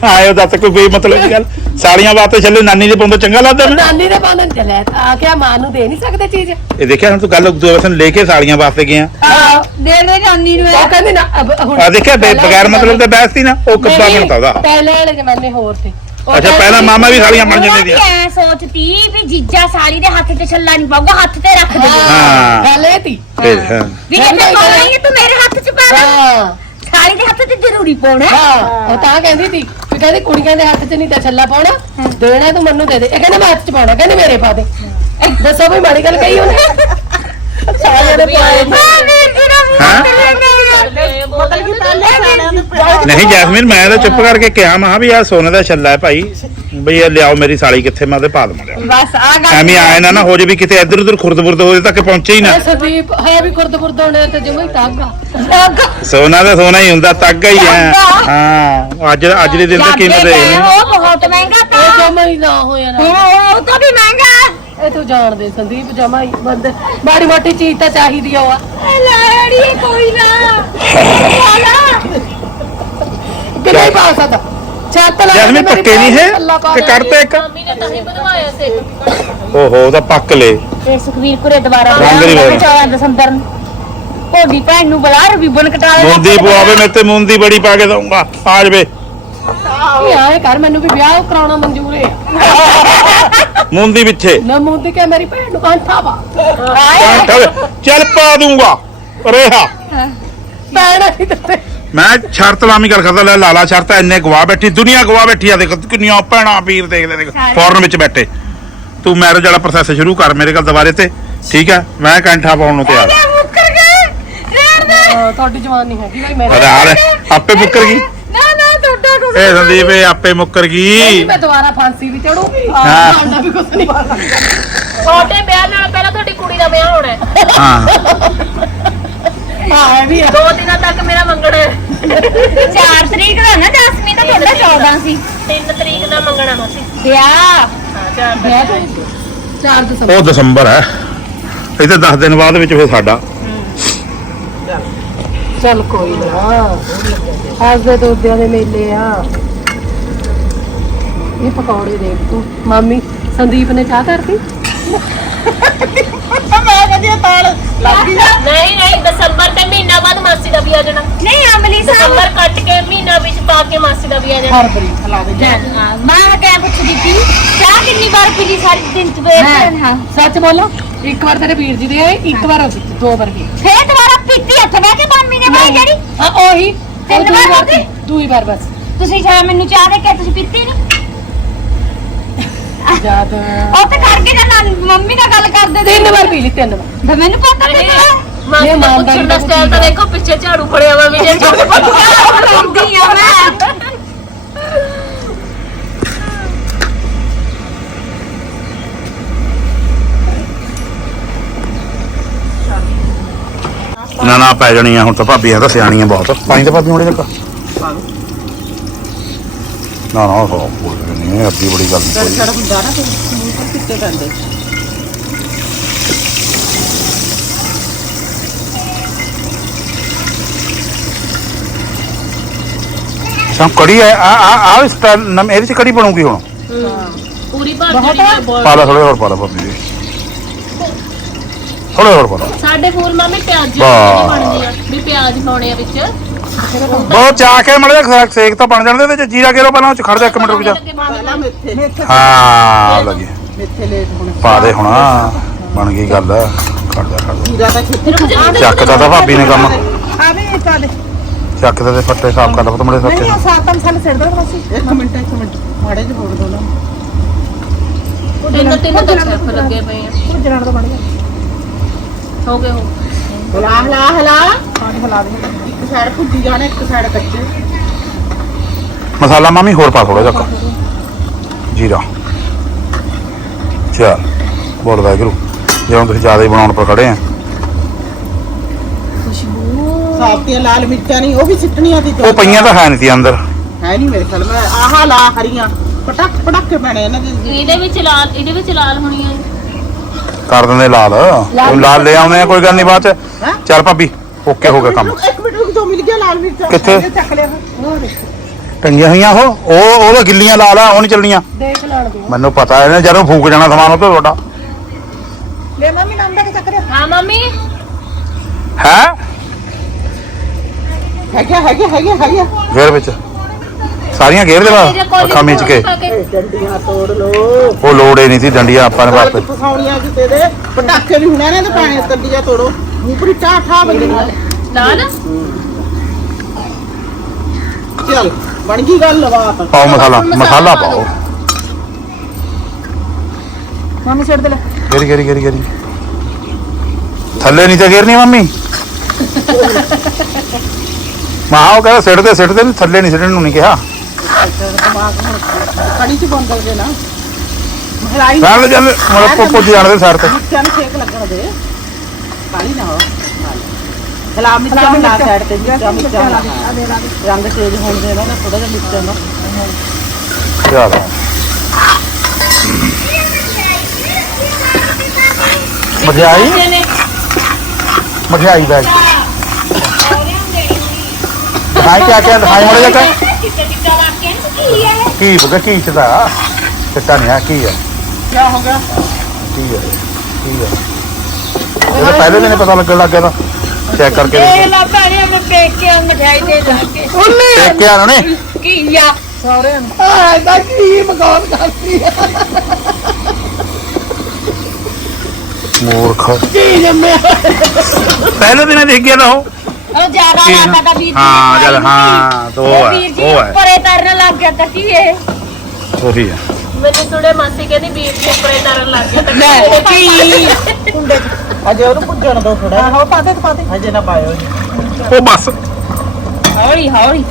ਆਇਓ ਦੱਸ ਕੋਈ ਬੇ ਮਤਲਬ ਦੀ ਗੱਲ? ਸਾਲੀਆਂ ਵਾਸਤੇ ਛੱਲੇ ਨਾਨੀ ਦੇ ਪਾਉਂਦਾ ਚੰਗਾ ਲੱਗਦਾ ਮੈਨੂੰ
ਨਾਨੀ ਦੇ ਪਾਉਣ ਚੱਲਿਆ ਆ ਕੇ ਮਾਂ ਨੂੰ ਦੇ ਨਹੀਂ ਸਕਦੇ ਚੀਜ਼।
ਇਹ ਦੇਖਿਆ ਹੁਣ ਤੂੰ ਗੱਲ ਦੋ ਵਸਨ ਲੈ ਕੇ ਸਾਲੀਆਂ ਵਾਸਤੇ ਗਿਆ
ਹਾਂ ਦੇ ਦੇ ਜਾਨੀ ਨੂੰ
ਉਹ ਕਹਿੰਦੀ ਨਾ ਅਬ ਹੁਣ
ਆ ਦੇਖਿਆ ਬੇ- ਬਗੈਰ ਮਤਲਬ ਤੇ ਬਹਿਸ ਸੀ ਨਾ ਉਹ ਕਿੱਦਾਂ
ਨਹੀਂ,
ਬਣਦਾ ਉਹਦਾ।
ਪਹਿਲੇ ਵਾਲੇ ਜ਼ਮਾਨੇ ਹੋਰ ਸੀ। ਉਹ
ਅੱਛਾ ਪਹਿਲਾਂ ਮਾਮਾ ਵੀ ਸਾਲੀਆਂ ਬਣ ਜਾਂਦੇ ਸੀ
ਐ ਸੋਚਤੀ ਵੀ ਜੀਜਾ ਸਾਲੀ ਦੇ ਹੱਥ ਤੇ ਛੱਲਾ ਨਹੀਂ ਪਾਊਗਾ ਹੱਥ ਤੇ ਰੱਖ ਦੇ।
ਹਾਂ।
ਗੱਲ ਇਹ ਤੀ
ਇਹ, ਹਾਂ।
ਵੀ ਜੇ ਤੇ ਪਾਉਣਾ ਹੀ ਹੈ, ਤੂੰ ਮੇਰੇ ਹੱਥ 'ਚ ਪਾ ਦੇ।
ਹਾਂ।
ਸਾਲੀ ਦੇ ਹੱਥ 'ਚ ਜ਼ਰੂਰੀ ਪਾਉਣਾ ਹੈ।
ਹਾਂ ਉਹ ਤਾਂ ਕਹਿੰਦੀ ਤੀ ਕਹਿੰਦੀ ਕੁੜੀਆਂ ਦੇ ਹੱਥ 'ਚ ਨਹੀਂ ਤਾਂ ਛੱਲਾ ਪਾਉਣਾ ਦੇਣਾ ਤੂੰ ਮੈਨੂੰ ਦੇ ਦੇ। ਇਹ ਕਹਿੰਦਾ ਮੈਂ ਹੱਥ 'ਚ ਪਾਉਣਾ ਕਹਿੰਦੀ ਮੇਰੇ ਪਾ ਦੇ। ਦੱਸੋ ਵੀ ਮਾੜੀ ਗੱਲ ਕਹੀ ਉਹਨੇ। ਸਾਰਿਆਂ ਪਾਏ।
ਮਤਲਬ ਕਿ ਪਹਿਲੇ
ਨਹੀਂ ਜੈਸਮੀਨ ਮੈਂ ਤਾਂ ਚੁੱਪ ਕਰਕੇ ਕਿਹਾ ਮਹਾ ਵੀ ਆ ਸੋਨੇ ਦਾ ਛੱਲਾ ਹੈ ਭਾਈ। ਬਈ ਇਹ ਲਿਆਓ ਮੇਰੀ ਸਾਲੀ ਕਿੱਥੇ ਮੈਂ ਉਹਦੇ ਪਾ ਦਵਾਂ ਲਿਆ
ਬਸ ਆ ਗੱਲ
ਐਵੇਂ ਆਏ ਨਾ ਨਾ ਹੋ ਜੇ ਵੀ ਕਿਤੇ ਇੱਧਰ ਉੱਧਰ ਖੁਰਦ-ਬੁਰਦ ਹੋ ਜੇ ਤੱਕ ਪਹੁੰਚੇ ਹੀ ਨਾ।
ਇਹ ਸੰਦੀਪ ਹੈ ਵੀ ਖੁਰਦ ਹੋਣੇ ਤੇ ਜਿਵੇਂ ਤਾਗਾ
ਸੋਨਾ ਤਾਂ ਸੋਨਾ ਹੀ ਹੁੰਦਾ ਤੱਕ ਹੀ ਹੈ ਹਾਂ ਅੱਜ ਅੱਜ ਦੇ ਦਿਨ ਤੇ ਕੀਮਤ ਹੈ। ਨਹੀਂ
ਉਹ ਬਹੁਤ ਮਹਿੰਗਾ
ਇਹ
ਤਾਂ
ਜਮਾ ਹੀ ਨਾ ਹੋਇਆ ਨਾ।
ਉਹ ਉਹ ਤਾਂ ਵੀ ਮਹਿੰਗਾ ਹੈ
ਇਹ ਤੂੰ ਜਾਣਦੇ ਸੰਦੀਪ ਜਮਾ ਹੀ ਬੰਦ। ਮਾੜੀ ਮੋਟੀ ਚੀਜ਼ ਤਾਂ ਚਾਹੀਦੀ ਆ
ਲੜੀ ਕੋਈ ਨਾ। ਵਾਲਾ
ਕਿ ਨਹੀਂ ਪਾ ਸਕਦਾ? ਛੱਤ ਲਾ
ਜੈਸਮੀਨ
ਕੇ ਮੇਰੀ
ਪੱਕੇ ਨਹੀਂ ਹੈ?
ਪੱਲਾ ਪਾ
ਤੇ
ਦੇ।
ਕੱਢ ਤੇ ਇੱਕ।
ਮੰਮੀ ਨੇ ਤਾਂ ਹੀ ਬਣਵਾਇਆ ਸੀ
ਓਹੋ ਉਹਦਾ ਪੱਕ ਲੇ
ਤੇ ਸੁਖਵੀਰ ਕੁਰੇ ਦੁਬਾਰਾ
ਰੰਗ ਹੀ ਬੋਲ।
14 ਦਸੰਬਰ ਨੂੰ ਭੋਡੀ ਭੈਣ ਨੂੰ ਬੁਲਾ ਰਿਬਨ ਕਟਾ ਲੈ
ਮੁੰਦੀ ਪਵਾਵੇ ਮੈਂ ਤੇ ਮੁੰਦੀ ਬੜੀ ਪਾ ਕੇ ਦਊਂਗਾ। ਆ ਜਵੇ।
ਨਹੀਂ ਆਏ ਕਰ ਮੈਨੂੰ ਵੀ ਵਿਆਹ ਕਰਾਉਣਾ ਮਨਜ਼ੂਰ ਹੈ।
ਮੁੰਦੀ ਪਿੱਛੇ।
ਨਾ ਮੁੰਦੀ ਕੇ ਮੇਰੀ ਭੈਣ ਨੂੰ ਕੰਠਾ ਪਾ
ਚੱਲ ਪਾ ਦੂੰਗਾ ਰੇਹਾ।
ਭੈਣ ਨਹੀਂ ਦਿੱਤੇ।
ਮੈਂ ਸ਼ਰਤ ਲਾਮੀ ਗੱਲ ਕਰਦਾ ਲੈ ਲਾਲਾ ਸ਼ਰਤ ਇੰਨੇ ਗਵਾ ਬੈਠੀ ਦੁਨੀਆ ਗਵਾ ਬੈਠੀ ਆ ਦੇਖ ਕਿੰਨੀਆਂ ਭੈਣਾਂ ਵੀਰ ਦੇਖਦੇ ਦੇਖ ਫੋਰਨ ਵਿੱਚ ਬੈਠੇ। ਤੂੰ ਮੈਰਿਜ ਵਾਲਾ ਪ੍ਰੋਸੈਸ ਸ਼ੁਰੂ ਕਰ ਮੇਰੇ ਕੋਲ ਦੁਬਾਰੇ ਤੇ ਠੀਕ ਹੈ? ਮੈਂ ਕੰਠਾ ਪਾਉਣ ਨੂੰ ਤਿਆਰ।
ਮੁੱਕਰ ਗਏ ਰਹਿਣ ਦੇ।
ਤੁਹਾਡੀ ਜਵਾਨ ਨਹੀਂ ਹੈਗੀ ਭਾਈ ਮੇਰੇ
ਅਦਾਰ ਆਪੇ ਮੁੱਕਰ ਗਈ।
ਨਾ ਨਾ ਤੁਹਾਡਾ ਕੁਝ
ਇਹ ਸੰਦੀਪ ਇਹ ਆਪੇ ਮੁੱਕਰ ਗਈ।
ਮੈਂ ਦੁਬਾਰਾ ਫਾਂਸੀ ਵੀ ਚੜੂਗੀ।
ਹਾਂ।
ਸਾਡਾ ਵੀ ਕੁਝ ਨਹੀਂ।
ਛੋਟੇ ਵਿਆਹ ਨਾਲ ਪਹਿਲਾਂ ਤੁਹਾਡੀ ਕੁੜੀ ਦਾ ਵਿਆਹ ਹੋਣਾ ਹੈ।
ਹਾਂ।
ਹਾਂ ਇਹ ਵੀ
ਦੋ ਦਿਨਾਂ ਤੱਕ ਮੇਰਾ ਮੰਗਣਾ ਹੈ।
4 ਤਰੀਕ ਦਾ ਨਾ ਜਸਮੀ ਤਾਂ ਤੁਹਾਡਾ 14 ਸੀ।
3 ਤਰੀਕ ਦਾ ਮੰਗਣਾ ਮਾਸੀ
ਵਿਆਹ।
ਚਾਰ
ਚਾਰ ਦਸੰਬਰ।
ਉਹ ਦਸੰਬਰ ਹੈ। ਇਹ ਤਾਂ 10 ਦਿਨ ਬਾਅਦ ਵਿੱਚ ਫਿਰ ਸਾਡਾ।
ਚੱਲ ਕੋਈ ਨਾ। ਅੱਜ ਦੇ ਦੋਦਿਆਂ ਦੇ ਮੇਲੇ ਆ। ਇਹ ਪਕੌੜੇ ਦੇਖ ਤੂੰ। ਮਾਮੀ ਸੰਦੀਪ ਨੇ ਚਾਹ ਕਰਤੀ
ਮੈਂ ਕਹਿੰਦੀ ਤਾਲ ਲੱਗ ਗਈ।
ਨਹੀਂ ਨਹੀਂ ਦਸੰਬਰ ਮਹੀਨਾ ਬਾਅਦ ਮਾਸੀ ਦਾ ਵੀ ਆ ਜਾਣਾ।
ਨਹੀਂ ਅਮਲੀ ਸਾਹਿਬ।
ਦਸੰਬਰ ਕੱਟ ਕੇ ਮਹੀਨਾ ਵਿੱਚ ਪਾ ਕੇ ਮਾਸੀ ਦਾ ਵੀ ਆ ਜਾਣਾ।
ਫਰਵਰੀ ਲਾ ਦੇ
ਹਾਂ, ਮੈਂ ਕਿਹਾ ਪੁੱਛਦੀ ਸੀ ਚਾਹ ਕਿੰਨੀ ਵਾਰ ਪੀਲੀ ਸਾਰੀ ਦਿਨ ਚ ਵੇਰ ਹਾਂ
ਸੱਚ ਬੋਲੋ ਇੱਕ ਵਾਰ ਤੇਰੇ ਵੀਰ ਜੀ ਦੇ ਆਏ ਇੱਕ ਵਾਰ ਅਸੀਂ ਦੋ ਵਾਰ ਵੀ।
ਫੇਰ ਦੁਬਾਰਾ ਪੀਤੀ ਹੱਥ ਬਹਿ ਕੇ ਮੰਮੀ ਨੇ ਬਾਈ ਜਿਹੜੀ?
ਹਾਂ ਉਹੀ
ਤਿੰਨ
ਦੂਈ
ਵਾਰ ਹੋ ਗਈ?
ਦੂਈ ਵਾਰ ਬਸ।
ਤੁਸੀਂ ਸ਼ਾਇਦ ਮੈਨੂੰ ਚਾਹ ਦੇ ਕੇ ਤੁਸੀਂ ਪੀਤੀ ਨਹੀਂ?
ਜਦ
ਉਹ ਤੇ ਕਰਕੇ ਜਾਂ ਨਾਲ ਮੰਮੀ ਨਾਲ ਗੱਲ ਕਰਦੇ
ਤਿੰਨ ਵਾਰ ਪੀ ਲਈ ਤਿੰਨ ਵਾਰ।
ਮੈਨੂੰ ਪਤਾ ਨਹੀਂ
ਮਾਸੀ ਦਾ
ਇਮਾਨਦਾਰੀ
ਪੁੱਛਣ ਦਾ
ਦਾ
ਸਟਾਈਲ ਤਾਂ ਦੇਖੋ ਪਿੱਛੇ ਝਾੜੂ ਫੜਿਆ ਵਾ ਵੀ ਜੇ <laughs> ਝਾੜੂ
ਲੰਦੀ ਆ ਮੈਂ।
ਨਾ ਨਾ ਪੈ ਜਾਣੀਆਂ ਹੁਣ ਤਾਂ ਭਾਬੀਆਂ ਤਾਂ ਸਿਆਣੀਆਂ ਬਹੁਤ। ਪਾਣੀ ਤਾਂ ਭਾਬੀ ਹੁਣੇ ਲੱਗਾ ਨਾ ਨਾ ਹੋ ਨਹੀਂ ਅੱਧੀ ਬੜੀ ਗੱਲ ਨਹੀਂ ਕੋਈ। ਸਮ ਕੜੀ ਹੈ ਆ ਆ ਆ ਇਸ ਸਟਾਈਲ ਨਮ ਇਹਦੇ ਚ ਕੜੀ ਬਣੂਗੀ ਹੁਣ।
ਪੂਰੀ ਭਰ ਜਿਹੜੀ ਆ ਬੋਲ
ਪਾ ਲੈ ਥੋੜੇ ਹੋਰ ਪਾ ਲੈ ਭਾਬੀ ਜੀ। ਥੋੜੇ ਹੋਰ ਪਾ ਲੈ।
ਸਾਡੇ ਫੂਲ ਮਾਮੇ ਪਿਆਜ਼
ਵਾਹ।
ਬਣਦੇ ਆ। ਵੀ ਪਿਆਜ਼ ਪਾਉਣੇ ਆ ਵਿੱਚ।
ਬਹੁਤ ਚਾ ਕੇ ਮੜ ਜਾ ਸੇਕ ਤਾਂ ਬਣ ਜਾਣਦੇ ਤੇ ਜੀਰਾ ਗੇਰੋ ਪਹਿਲਾਂ ਉਹ ਚ ਖੜ ਜਾ ਇੱਕ ਮਿੰਟ ਰੁਕ ਜਾ।
ਪਹਿਲਾਂ ਮੇਥੇ ਮੇਥੇ
ਹਾਂ ਲੱਗੀ।
ਮੇਥੇ ਲੇਟ ਹੁਣ।
ਪਾ ਦੇ ਹੁਣ ਬਣ ਗਈ ਗੱਲ। ਖੜ ਜਾ ਖੜ ਜਾ।
ਜੀਰਾ ਤਾਂ ਖੇਤੀ
ਚੱਕਦਾ ਤਾਂ ਭਾਬੀ ਨੇ ਕੰਮ।
ਆ ਵੀ ਪਾ ਦੇ।
ਚੱਕਦੇ ਤੇ ਫੱਟੇ ਸਾਫ਼ ਕਰ ਲਓ ਮੜੇ ਸੱਚੇ
ਸਾਤਾਂ ਮਸਾਲੇ ਸਿਰ ਦਾ ਬਸ ਇੱਕ ਮਿੰਟ ਇੱਕ ਮਿੰਟ। ਮਾੜੇ ਜਿਹਾ ਫੋੜ ਦੋ ਨਾ।
ਤਿੰਨ ਤਿੰਨ ਤਾਂ ਸ਼ੈਫ ਲੱਗੇ ਪਏ ਆ
ਭੁੱਜਣ ਦਾ ਬਣ ਗਿਆ।
ਹੋ ਗਏ ਹੋ
ਹਲਾ ਹਲਾ ਹਲਾ। ਪਾਣੀ ਹਲਾ ਦੇ। ਇੱਕ ਸਾਈਡ ਭੁੱਜੀ ਜਾਣਾ ਇੱਕ ਸਾਈਡ ਕੱਚੇ।
ਮਸਾਲਾ ਮਾਮੀ ਹੋਰ ਪਾ ਥੋੜਾ ਜਿਹਾ ਜੀਰਾ। ਚਲ ਬੋਲ ਵਾਹਿਗੁਰੂ। ਜਿਵੇਂ ਤੁਸੀਂ ਜ਼ਿਆਦਾ ਹੀ ਬਣਾਉਣ ਪਰ ਖੜੇ ਆ।
ਸਾਫ਼ ਤੇ ਲਾਲ ਮਿਰਚਾਂ ਨਹੀਂ ਉਹ ਵੀ ਸਿੱਟਣੀਆਂ ਸੀ
ਉਹ ਪਈਆਂ ਤਾਂ ਹੈ ਨਹੀਂ ਸੀ ਅੰਦਰ।
ਹੈ ਨਹੀਂ ਮੇਰੇ ਖਿਆਲ ਮੈਂ ਆਹ ਲਾ ਹਰੀਆਂ ਪਟਕ ਪਟਕ ਕੇ ਪੈਣੇ ਇਹਨਾਂ ਦੇ।
ਇਹਦੇ ਵਿੱਚ ਲਾਲ ਇਹਦੇ ਵਿੱਚ ਲਾਲ ਹੋਣੀ ਆ।
ਕਰ ਦਿੰਦੇ ਲਾਲ। ਉਹ ਲਾਲ ਲੈ ਆਉਂਦੇ ਆ ਕੋਈ ਗੱਲ ਨਹੀਂ ਬਾਅਦ ਚ।
ਹੈਂ?
ਚੱਲ ਭਾਬੀ ਓਕੇ ਹੋ ਗਿਆ ਕੰਮ।
ਰੁਕ, ਇੱਕ ਮਿੰਟ ਰੁਕ ਦੋ ਮਿਲ ਗਿਆ ਲਾਲ ਮਿਰਚਾਂ।
ਕਿੱਥੇ?
ਇਹ ਚੱਕ ਲਿਆ। ਉਹ ਦੇਖੋ।
ਟੰਗੀਆਂ ਹੋਈਆਂ ਉਹ ਉਹ ਉਹ ਤਾਂ ਗਿੱਲੀਆਂ ਲਾਲ ਆ ਉਹ ਨਹੀਂ ਚੱਲਣੀਆਂ।
ਦੇਖ ਲੈਣ ਦਿਓ
ਮੈਨੂੰ ਪਤਾ ਹੈ ਨਾ ਜਦੋਂ ਫੂਕ ਜਾਣਾ ਸਮਾਨ ਉਹ ਤੇ ਤੁਹਾਡਾ।
ਲੈ ਮੰਮੀ ਨਾਮ ਦਾ ਕਿ ਚੱਕ ਰਿਹਾ
ਹਾਂ ਮੰਮੀ।
ਹੈ?
ਹੈਗਾ ਹੈਗਾ ਹੈਗਾ ਹੈਗਾ
ਫੇਰ ਵਿੱਚ। ਸਾਰੀਆਂ ਘੇਰ ਦੇ ਵਾ ਅੱਖਾਂ ਮੀਚ ਕੇ।
ਡੰਡੀਆਂ ਤੋੜ ਲੋ
ਉਹ ਲੋੜੇ ਨਹੀਂ ਸੀ ਡੰਡੀਆਂ ਆਪਾਂ ਨੇ ਵਾਸਤੇ।
ਫਸਾਉਣੀਆਂ ਕਿਤੇ ਦੇ ਪਟਾਕੇ ਵੀ ਹੁਣੇ ਨੇ ਤੇ ਪਾਣੀ ਡੰਡੀਆਂ ਤੋੜੋ। ਉਪਰੀ ਟਾ ਠਾ ਬੰਦੀਆਂ
ਲਾਲ
ਚੱਲ ਬਣ ਗਈ ਗੱਲ ਲਵਾ
ਪਾਓ ਮਸਾਲਾ ਮਸਾਲਾ ਪਾਓ।
ਮੰਮੀ ਛੱਡ ਦੇ ਲੈ।
ਗੇਰੀ ਗੇਰੀ ਗੇਰੀ ਗੇਰੀ। ਥੱਲੇ ਨਹੀਂ ਤੇ ਗੇਰਨੀ ਮੰਮੀ? ਮਾਂ ਉਹ ਕਹਿੰਦਾ ਸਿੱਟ ਦੇ ਸਿੱਟ ਦੇ ਨਹੀਂ ਥੱਲੇ ਨਹੀਂ ਸਿੱਟਣ ਨੂੰ ਨਹੀਂ ਕਿਹਾ।
ਕੜੀ ਚ ਬੰਦ ਹੋ ਨਾ। ਮਹਿਲਾਈ
ਮਤਲਬ ਪੁੱਜ ਜਾਣ ਦੇ ਸਾਈਡ ਤੇ।
ਮਿਰਚਾਂ ਨੂੰ ਛੇਕ ਲੱਗਣ ਦੇ। ਕਾਲੀ ਨਾ ਹੋ ਗਲਾ ਮਿਰਚਾਂ ਲਾ ਸਾਈਡ ਤੇ ਮਿਰਚਾਂ ਮਿਰਚਾਂ ਲਾ ਰੰਗ ਤੇਜ਼ ਹੋਣ ਦੇ ਨਾ ਥੋੜਾ ਜਿਹਾ ਮਿਰਚਾਂ ਦਾ
ਯਾਰ ਮਠਿਆਈ? ਮਠਿਆਈ ਬੈਗ। ਦਿਖਾਈ ਕਿਆ ਕਿਆ ਦਿਖਾਈ ਮੜੇ
ਟਿੱਕਾ ਲਾ ਕੇ ਕੀ ਹੈ
ਕੀ ਬਗਾ ਕੀ ਚਦਾ ਚਿੱਟਾ ਨਹੀਂ ਆ ਕੀ ਹੈ?
ਕੀ ਹੋ ਗਿਆ?
ਕੀ ਹੈ ਕੀ ਹੈ? ਇਹ ਪਹਿਲੇ ਦਿਨ ਹੀ ਪਤਾ ਲੱਗਣ ਲੱਗ ਗਿਆ ਤਾਂ। ਚੈੱਕ ਕਰਕੇ
ਇਹ ਲਾ ਭੈਣੇ ਮੈਂ ਪੇਕ ਕੇ ਆ ਮਠਿਆਈ ਦੇ ਜਾ ਕੇ
ਦੇਖ ਕੇ ਆਣਾ ਨੇ
ਕੀ ਆ?
ਸਾਰਿਆਂ ਨੂੰ। ਆ ਇਹਦਾ ਕੀ ਮਗਾਨ ਕਰਦੀ ਹੈ
ਮੂਰਖ।
ਕੀ ਜੰਮਿਆ?
ਪਹਿਲੇ ਦਿਨ ਹੀ ਦੇਖ ਗਿਆ ਤਾਂ ਉਹ।
ਉਹ ਜ਼ਿਆਦਾ
ਕੀ?
ਲਾਤਾ ਤਾਂ ਵੀਰ ਜੀ
ਹਾਂ ਜਦ ਹਾਂ ਤਾਂ ਉਹ
ਉਹ
ਹੈ
ਵੀਰ ਜੀ
ਉਹ ਹੈ।
ਉੱਪਰੇ ਤਰਨ ਲੱਗ ਗਿਆ ਤਾਂ ਕੀ ਇਹ?
ਉਹੀ ਹੈ।
ਮੈਨੂੰ ਸੁਣੇ ਮਾਸੀ ਕਹਿੰਦੀ ਵੀਰ ਦੇ ਉੱਪਰੇ ਤਰਨ ਲੱਗ ਗਿਆ ਤਾਂ
ਕੀ?
ਕੁੰਡੇ ਚ। ਅਜੇ ਉਹਨੂੰ ਪੁੱਜਣ ਦੋ ਥੋੜਾ ਆਹੋ ਪਾ ਦੇ ਪਾ ਦੇ। ਅਜੇ ਨਾ ਪਾਇਓ ਜੀ।
ਉਹ ਬਸ।
ਹੌਲੀ ਹੌਲੀ।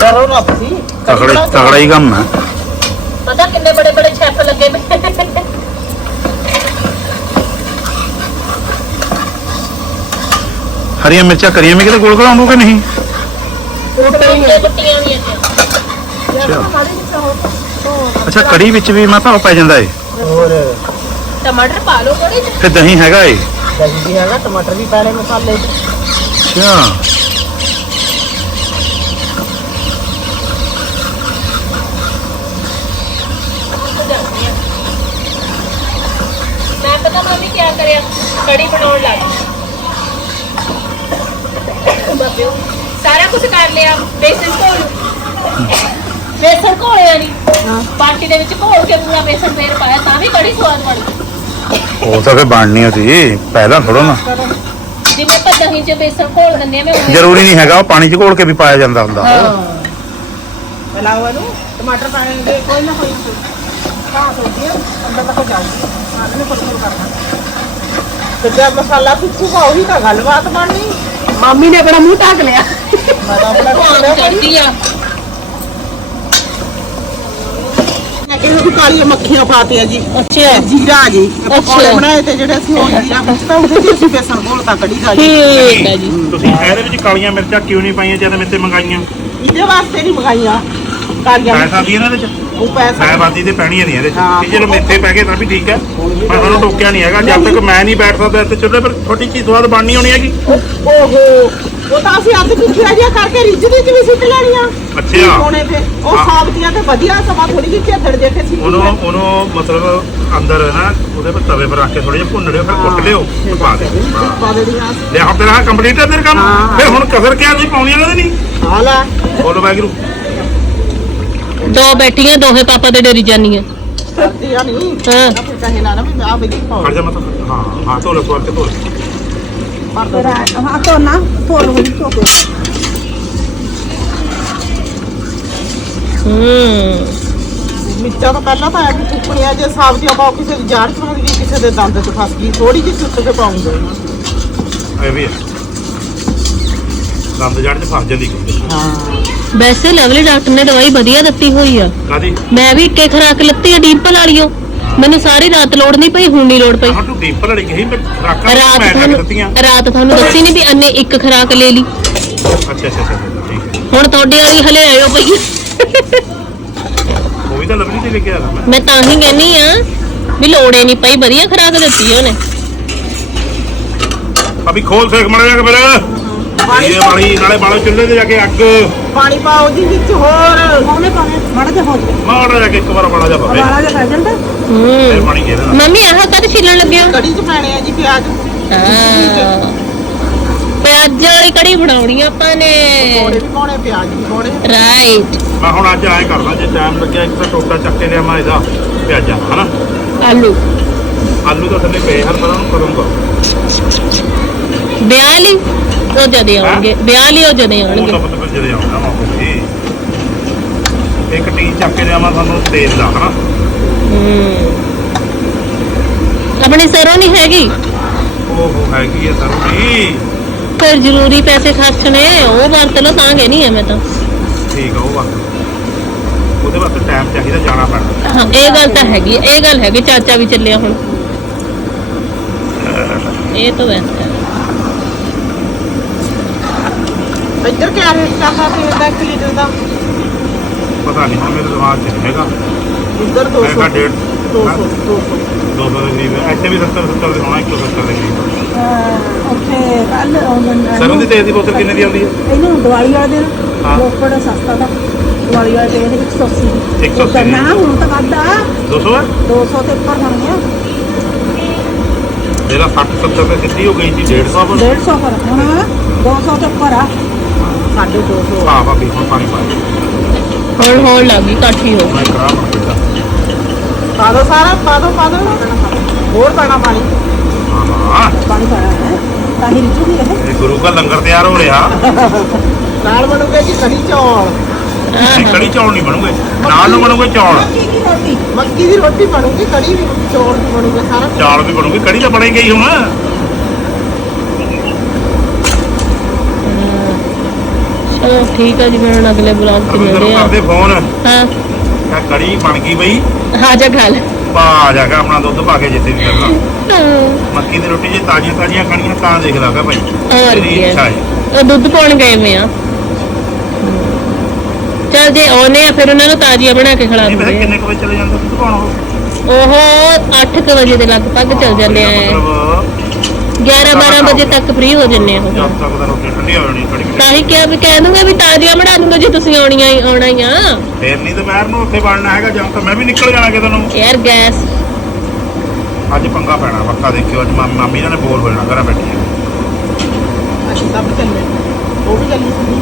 ਡਰੋ ਨਾ ਤੁਸੀਂ।
ਤਗੜੇ ਤਗੜਾ ਹੀ ਕੰਮ ਹੈ।
ਪਤਾ ਕਿੰਨੇ ਬੜੇ ਬੜੇ ਸ਼ੈਫ ਲੱਗੇ ਪਏ
ਹਰੀਆਂ ਮਿਰਚਾਂ ਕਰੀਆਂ ਮੈਂ ਕਿਤੇ ਗੋਲ ਕਰਾਉਂਦੂ ਕਿ ਨਹੀਂ?
ਕੁੱਟੀਆਂ ਕੁੱਟੀਆਂ ਵੀ
ਅੱਛਾ ਕੜੀ ਵਿੱਚ ਵੀ ਮੈਂ ਤਾਂ ਉਹ ਪੈ ਜਾਂਦਾ ਏ।
ਹੋਰ?
ਟਮਾਟਰ ਪਾ ਲਓ ਥੋੜੇ ਜਿਹੇ।
ਫਿਰ ਦਹੀਂ ਹੈਗਾ ਏ?
ਦਹੀਂ ਵੀ ਹੈਗਾ ਟਮਾਟਰ ਵੀ ਪਾ ਲੈ ਮਸਾਲੇ। ਚ
ਅੱਛਾ।
ਮੈਂ ਪਤਾ ਮੰਮੀ ਕੀ ਕਰਿਆ? ਕੜੀ ਬਣਾਉਣ ਲੱਗ ਗਈ। ਬਾਬਿਓ ਸਾਰਾ ਕੁਝ ਕਰ ਲਿਆ ਬੇਸਨ ਘੋਲ। ਬੇਸਨ ਘੋਲਿਆ ਨਹੀਂ ਪਾਰਟੀ ਦੇ ਵਿੱਚ ਘੋਲ ਕੇ ਪੂਰਾ ਬੇਸਨ ਫੇਰ ਪਾਇਆ ਤਾਂ ਵੀ ਬੜੀ ਸਵਾਦ ਬਣੀ
ਉਹ ਤਾਂ ਫਿਰ ਬਣਨੀ ਸੀ ਪਹਿਲਾਂ ਥੋੜਾ ਨਾ।
ਜਿਵੇਂ ਆਪਾਂ ਦਹੀਂ 'ਚ ਬੇਸਨ ਘੋਲ ਦਿੰਦੇ ਆ ਮੈਂ ਉਵੇਂ
ਜ਼ਰੂਰੀ ਨਹੀਂ ਹੈਗਾ ਉਹ ਪਾਣੀ 'ਚ ਘੋਲ ਕੇ ਵੀ ਪਾਇਆ ਜਾਂਦਾ ਹੁੰਦਾ।
ਮਿਲਾਓ ਇਹਨੂੰ ਟਮਾਟਰ ਪਾਣੇ ਦੇ ਕੋਈ ਨਾ ਕੋਈ ਹਾਂ ਸੋਚੀਏ ਅੰਦਰ ਤੱਕ ਜਾਊਗੀ ਆਹ ਨੂੰ ਕਰਨਾ। ਤੇ ਜਦ ਮਸਾਲਾ ਪਿੱਛੂਗਾ ਉਹੀ ਤਾਂ ਗੱਲਬਾਤ ਬਣਨੀ।
ਮਾਮੀ ਨੇ ਆਪਣਾ ਮੂੰਹ ਢੱਕ ਲਿਆ।
ਮੈਂ ਤਾਂ ਆਪਣਾ
ਭਾਂਗ ਚੜਦੀ ਆ।
ਇਹ ਵੀ ਕਾਲੀਆਂ ਮੱਖੀਆਂ ਪਾਤੀਆਂ ਜੀ। ਅੱਛਾ। ਜੀਰਾ ਜੀ। ਪਕੌੜੇ ਬਣਾਏ ਤੇ ਜਿਹੜੇ ਅਸੀਂ ਉਹ ਜੀਰਾ ਵਿੱਚ ਤਾਂ ਉਹਦੇ ਚ ਅਸੀਂ ਬੇਸਣ ਘੋਲਤਾ ਕੜੀ ਦਾ ਜੀ।
ਠੀਕ ਹੈ ਜੀ।
ਤੁਸੀਂ ਇਹਦੇ ਵਿੱਚ ਕਾਲੀਆਂ ਮਿਰਚਾਂ ਕਿਉਂ ਨਹੀਂ ਪਾਈਆਂ ਜਦ ਮੰਗਾਈਆਂ?
ਇਹਦੇ ਵਾਸਤੇ ਨਹੀਂ ਮੰਗਾਈਆਂ। ਕਾਲੀਆਂ
ਇਹਨਾਂ ਦੇ
ਉਹ ਪੈਸਾ
ਤੇ ਪੈਣੀ ਨਹੀਂ ਇਹਦੇ ਚ।
ਹਾਂ।
ਕਿ ਮੇਥੇ ਪੈ ਗਏ ਤਾਂ ਵੀ ਠੀਕ ਹੈ। ਪਰ ਤੁਹਾਨੂੰ ਟੋਕਿਆ ਨਹੀਂ ਹੈਗਾ। ਜਦ ਤੱਕ ਮੈਂ ਨਹੀਂ ਬੈਠ ਸਕਦਾ ਇੱਥੇ ਚੁੱਲ੍ਹੇ ਪਰ ਛੋਟੀ ਚੀਜ਼ ਸਵਾਦ ਬਣਨੀ ਹੋਣੀ ਹੈਗੀ।
ਓਹੋ। ਉਹ ਤਾਂ ਅਸੀਂ ਅੱਧ ਪਿੱਛੇ ਜਿਹਾ ਕਰਕੇ ਰਿੱਝ ਦੀ ਚ ਵੀ ਸਿੱਟ ਲੈਣੀਆਂ।
ਅੱਛਾ।
ਕੋਨੇ ਤੇ ਉਹ
ਹਾਂ।
ਸਾਬਤੀਆਂ ਤੇ ਵਧੀਆ ਸਮਾਂ ਥੋੜੀ ਜਿਹੀ ਝੱਦੜ ਦੇ ਕੇ ਸਿੱਟ
ਉਹਨੂੰ ਉਹਨੂੰ ਮਤਲਬ ਅੰਦਰ ਨਾ ਉਹਦੇ ਪਰ ਤਵੇ ਪਰ ਰੱਖ ਕੇ ਥੋੜੇ ਜਿਹਾ ਭੁੰਨ ਲਿਓ ਫਿਰ ਕੁੱਟ ਲਿਓ ਤੇ ਪਾ ਦੇ ਹਾਂ।
ਪਾ ਦੇਣੀਆਂ
ਲੈ ਹੁਣ ਤੇਰਾ ਕੰਪਲੀਟ ਹੈ ਤੇਰਾ ਕੰਮ?
ਹਾਂ।
ਫਿਰ ਹੁਣ ਕਸਰ ਕਿਆ ਨਹੀਂ ਪਾਉਣੀ ਇਹਨਾਂ ਦੀ? ਨਹੀਂ
ਆ ਲੈ।
ਬੋਲੋ ਵਾਹਿਗੁਰੂ।
ਦੋ ਬੈਠੀਆਂ ਦੋਹੇ ਪਾਪਾ ਤੇ ਡਰੀ ਜਾਨੀਆਂ
ਕਰਦੀ ਆ ਨਹੀਂ
ਹਾਂ
ਫਿਰ ਕਹੇ ਨਾ ਨਾ ਵੀ ਆ ਬਈ ਪਾਓ
ਫੜ ਜਾ ਮਤਲਬ ਹਾਂ ਹਾਂ ਧੋ ਲੈ ਸਵਾਰ ਕੇ ਧੋ ਲੈ
ਪਰ ਤੇਰਾ ਹਾਂ ਤੋਂ ਨਾ ਥੋੜ ਹੋ ਧੋ ਕੇ।
ਹੂੰ।
ਮਿਰਚਾਂ ਤਾਂ ਪਹਿਲਾਂ ਤਾਂ ਐ ਵੀ ਚੁੱਪਣੀਆਂ ਜੇ ਸਾਬਤੀਆਂ ਪਾਓ ਕਿਸੇ ਦੀ ਜਾੜ ਚ ਫਸ ਗਈ ਕਿਸੇ ਦੇ ਦੰਦ ਚ ਫਸ ਗਈ ਥੋੜੀ ਜਿਹੀ ਚੁੱਕ ਕੇ ਪਾਉਂਗੇ
ਇਹ ਵੀ ਹੈ ਦੰਦ ਜੜ ਚ ਫਸ ਜਾਂਦੀ ਕਿਤੇ।
ਹਾਂ।
ਵੈਸੇ ਲਵਲੀ ਡਾਕਟਰ ਨੇ ਦਵਾਈ ਵਧੀਆ ਦਿੱਤੀ ਹੋਈ ਆ।
ਕਾਦੀ
ਮੈਂ ਵੀ ਇੱਕੇ ਖਰਾਕ ਲੱਤੀ ਆ ਡੀਪਲ ਵਾਲੀਓ। ਮੈਨੂੰ ਸਾਰੀ ਰਾਤ ਲੋੜ ਨਹੀਂ ਪਈ ਹੁਣ ਨਹੀਂ ਲੋੜ ਪਈ।
ਆਹ ਤੂੰ ਡੀਪਰ ਵਾਲੀ ਕਹੀ ਮੈਂ ਖਰਾਕਾਂ
ਰਾਤ
ਮੈਂ
ਤੁਹਾਨੂੰ
ਦਿੱਤੀਆਂ।
ਰਾਤ ਤੁਹਾਨੂੰ ਦੱਸੀ ਨਹੀਂ ਵੀ ਅੰਨੇ ਇੱਕ ਖਰਾਕ ਲੈ ਲਈ।
ਅੱਛਾ ਅੱਛਾ ਅੱਛਾ ਅੱਛਾ, ਠੀਕ ਹੈ।
ਹੁਣ ਤੁਹਾਡੇ ਵਾਲੀ ਹਲੇ ਆਇਓ ਪਈ।
ਉਹ ਵੀ ਤਾਂ ਲਵਲੀ ਤੇ ਲੈ ਕੇ ਆਇਆ ਮੈਂ
ਮੈਂ ਤਾਂ ਹੀ ਕਹਿੰਨੀ ਆ ਵੀ ਲੋੜੇ ਨਹੀਂ ਪਈ ਵਧੀਆ ਖਰਾਕ ਦਿੱਤੀ ਉਹਨੇ।
ਅਭੀ ਖੋਲ ਸੇਕ ਮੜ ਜਾ ਕੇ ਫਿਰ। ਇਹ ਵਾਲੀ ਨਾਲੇ ਬਾਲੋ ਚੁੱਲ੍ਹੇ ਤੇ ਜਾ ਕੇ ਅੱਗ।
ਪਾਣੀ ਪਾਓ ਜੀ ਵਿੱਚ ਹੋਰ। ਪਾਉਣੇ ਪਾਉਣੇ ਮੜ ਜਾ ਹੋ ਜਾ
ਮਾੜਾ ਜਾ ਕੇ ਇੱਕ ਵਾਰ ਬੜਾ ਜਾ ਪਵੇ।
ਵਾਲਾ ਜਿਹਾ ਖਾ ਜਾਂਦਾ।
ਫਿਰ
ਹੂੰ
ਪਾਣੀ ਘੇਰੇ ਨਾਲ
ਮੰਮੀ ਆਹ ਕਦ ਛਿੱਲਣ ਲੱਗੇ ਹੋ
ਕੜੀ ਚ ਪੈਣੇ ਆ ਜੀ ਪਿਆਜ਼।
ਹਾਂ। ਪਿਆਜ਼ਾਂ ਵਾਲੀ ਕੜੀ ਬਣਾਉਣੀ ਆ ਆਪਾਂ ਨੇ।
ਪਕੌੜੇ ਵੀ ਪਾਉਣੇ ਪਿਆਜ਼ ਵੀ ਪਾਉਣੇ।
ਰਾਈਟ
ਮੈਂ ਹੁਣ ਅੱਜ ਐਂ ਕਰਦਾ ਜੇ ਟਾਈਮ ਲੱਗਿਆ ਇੱਕ ਤਾਂ ਟੋਟਾ ਚੱਕ ਕੇ ਲਿਆਵਾਂ ਇਹਦਾ ਪਿਆਜ਼ਾਂ ਹਨਾ?
ਆਲੂ।
ਆਲੂ ਤਾਂ ਥੱਲੇ ਪਏ ਹਰ ਤਰ੍ਹਾਂ ਨੂੰ ਕਰੂੰਗਾ।
ਵਿਆਹ ਲਈ? ਉਹ ਜਦੇ ਆਉਣਗੇ। ਵਿਆਹ ਲਈ ਉਹ ਜਦੇ
ਉਹ
ਆਉਣਗੇ।
ਤਾਂ ਪਤਾ ਜਦੇ ਆਉਂਦਾ ਵਾ ਵੀ। ਇੱਕ ਟੀ ਚੱਕ ਕੇ ਲਿਆਵਾਂ ਤੁਹਾਨੂੰ ਤੇਲ ਦਾ ਹਨਾ?
ਹੂੰ। ਆਪਣੀ ਸਰੋਂ ਨਹੀਂ ਹੈਗੀ?
ਉਹ ਹੈਗੀ ਹੈ ਸਰੂਰੀ
ਫਿਰ ਜ਼ਰੂਰੀ ਪੈਸੇ ਖਰਚਣੇ ਉਹ ਵਰਤ ਲਓ ਤਾਂ ਗਏ ਨਹੀਂ ਐਵੇਂ ਤਾਂ।
ਠੀਕ ਆ ਉਹ ਵਕਤ ਉਹਦੇ ਵਾਸਤੇ ਟਾਈਮ ਚਾਹੀਦਾ ਜਾਣਾ ਪੈਣਾ।
ਹਾਂ ਇਹ ਗੱਲ ਤਾਂ ਹੈਗੀ ਹੈ, ਇਹ ਗੱਲ ਹੈਗੀ ਚਾਚਾ ਵੀ ਚੱਲਿਆ ਹੁਣ। <laughs> ਇਹ ਤਾਂ ਵੈਸੇ। ਹੈ।
ਇੱਧਰ ਕਿਆ ਰੇਟ ਚੱਲਦਾ ਤੇਲ ਦਾ 1 ਲੀਟਰ ਦਾ
ਪਤਾ ਨਹੀਂ ਹੁਣ ਮੇਰੇ ਦਿਮਾਗ 'ਚ ਨਹੀਂ ਹੈਗਾ।
ਇੱਧਰ
ਮੈਂ
200
ਕਿਹਾ ਡੇਢ
200 200
200 ਦੇ ਕਰੀਬ ਹੈ। ਇੱਥੇ ਵੀ 70 70 ਦੇ ਹੋਣਾ 170 ਦੇ ਕਰੀਬ।
ਉੱਥੇ ਕੱਲ
ਸਰੋਂ ਦੀ ਤੇਲ ਦੀ ਬੋਤਲ ਕਿੰਨੇ ਦੀ ਆਉਂਦੀ ਹੈ?
ਇਹਨੂੰ ਦਿਵਾਲੀ ਵਾਲੇ ਦਿਨ
ਹਾਂ।
ਰੋਪੜ ਸਸਤਾ ਦਾ। ਦਿਵਾਲੀ ਵਾਲੇ ਦਿਨ 180
180
ਉਹ ਕਰਨਾ ਹੁਣ ਤਾਂ ਵੱਧ ਆ।
200 ਹੈ?
200 ਤੇ ਉੱਪਰ ਬਣ ਗਿਆ।
ਜਿਹੜਾ 60 70 ਤੇ ਸਿੱਧੀ ਹੋ ਗਈ ਸੀ 150 ਪਰ
150 ਪਰ ਹੁਣ। 200 ਤੇ ਉੱਪਰ ਆ।
ਸਾਢੇ 200
ਹਾਂ ਭਾਬੀ ਹੁਣ ਪਾਣੀ ਪਾ ਦੇ
ਹੁਣ ਹੋਣ ਲੱਗੀ ਕਾਠੀ ਹੋ
ਮੈਂ ਕਰਾ ਬਣ ਬੇਟਾ
ਪਾ ਦੋ ਸਾਰਾ ਪਾ ਦੋ ਪਾ ਦੋ। ਹੋਰ ਪਾਣਾ ਪਾਣੀ।
ਹਾਂ ਹਾਂ।
ਪਾਣੀ ਪਾਣਾ ਹੈ। ਤਾਂ ਹੀ ਰਿਚੂਗੀ ਇਹ
ਇਹ ਗੁਰੂ ਦਾ ਲੰਗਰ ਤਿਆਰ ਹੋ ਰਿਹਾ।
ਨਾਲ ਬਣੂਗੇ ਜੀ ਕੜੀ ਚੌਲ।
ਇਹ ਕੜੀ ਚੌਲ ਨਹੀਂ ਬਣੂਗੇ। ਨਾਲ ਨੂੰ ਬਣੂਗੇ ਚੌਲ।
ਰੋਟੀ।
ਮੱਕੀ ਦੀ ਰੋਟੀ ਬਣੂਗੀ ਕੜੀ ਵੀ ਚੌਲ ਵੀ ਬਣੂਗੇ ਸਾਰਾ ਕੁਛ।
ਚੌਲ ਵੀ ਬਣੂਗੇ। ਕੜੀ ਤਾਂ ਬਣੇ ਗਈ ਹੁਣ।
ਠੀਕ ਆ ਜੀ ਮੈਂ ਹੁਣ ਅਗਲੇ ਬਲੌਗ 'ਚ
ਅਭੀ
ਮਿਲਦੇ
ਤੈਨੂੰ
ਆ।
ਕਰਦੇ ਫੋਨ।
ਹਾਂ।
ਕਿਆ ਕੜੀ ਬਣ ਗਈ ਬਈ।
ਆ ਜਾ ਗੱਲ
ਪਾ ਜਾ ਕੇ ਆਪਣਾ ਦੁੱਧ ਪਾ ਕੇ ਜਿੱਤੇ ਵੀ ਕਰਨਾ। ਮੱਕੀ ਦੀ ਰੋਟੀ ਜੇ ਤਾਜ਼ੀਆਂ ਤਾਜ਼ੀਆਂ ਖਾਣੀਆਂ ਤਾਂ ਦੇਖ ਲਾਗਾ ਭਾਈ।
ਹੋਰ
ਤੇਰੀ
ਕੀ
ਇੱਛਾ
ਹੈ
ਹੈ
ਉਹ ਦੁੱਧ ਪਾਉਣ ਗਏ ਮੈਂ ਆ। ਚਲ ਜੇ ਆਉਨੇ ਆ ਫਿਰ ਉਹਨਾਂ ਨੂੰ ਤਾਜ਼ੀਆਂ ਬਣਾ ਕੇ ਖਿਲਾ
ਨਹੀਂ ਪਤਾ
ਦਿੰਦੇ
ਕਿੰਨੇ ਕੁ ਵਜੇ ਚਲੇ ਜਾਂਦਾ ਦੁੱਧ ਪਾਉਣ? ਉਹ
ਆ। ਉਹ 8 ਵਜੇ ਦੇ ਲਗਭਗ ਚੱਲ ਜਾਂਦੇ ਆ।
ਮਤਲਬ
11 12 ਵਜੇ ਤੱਕ ਫ੍ਰੀ ਹੋ ਜੰਨੇ ਉਹ।
ਜਦ ਤੱਕ ਦਾ ਰੋਟੀ ਠੰਡੀ ਹੋ ਜਾਣੀ
ਤਾਂ ਹੀ ਕਿਹਾ ਵੀ ਕਹਿ ਦੂੰਗਾ ਵੀ ਤਾਜ਼ੀਆਂ ਬਣਾ ਦੂੰਗਾ ਜੇ ਤੁਸੀਂ ਆਉਣੀਆਂ ਹੀ ਆਉਣਾ ਹੀ ਆ
ਫੇਰ ਨਹੀਂ ਦੁਪਹਿਰ ਨੂੰ ਉੱਥੇ ਬਣਨਾ ਹੈਗਾ ਜਾਂ ਤਾਂ ਮੈਂ ਵੀ ਨਿਕਲ ਜਾਣਾ ਕਿਤੇ ਨੂੰ
ਯਾਰ ਗੈਸ।
ਅੱਜ ਪੰਗਾ ਪੈਣਾ ਪੱਕਾ ਦੇਖਿਓ ਅੱਜ ਮਾ- ਮਾਮੀ ਇਹਨਾਂ ਨੇ ਹੋ ਜਾਣਾ ਘਰਾਂ ਬੈਠੀਆਂ।
ਅਸੀਂ ਸਭ ਚੱਲੇ ਉਹ ਵੀ ਚੱਲੀ ਸੀ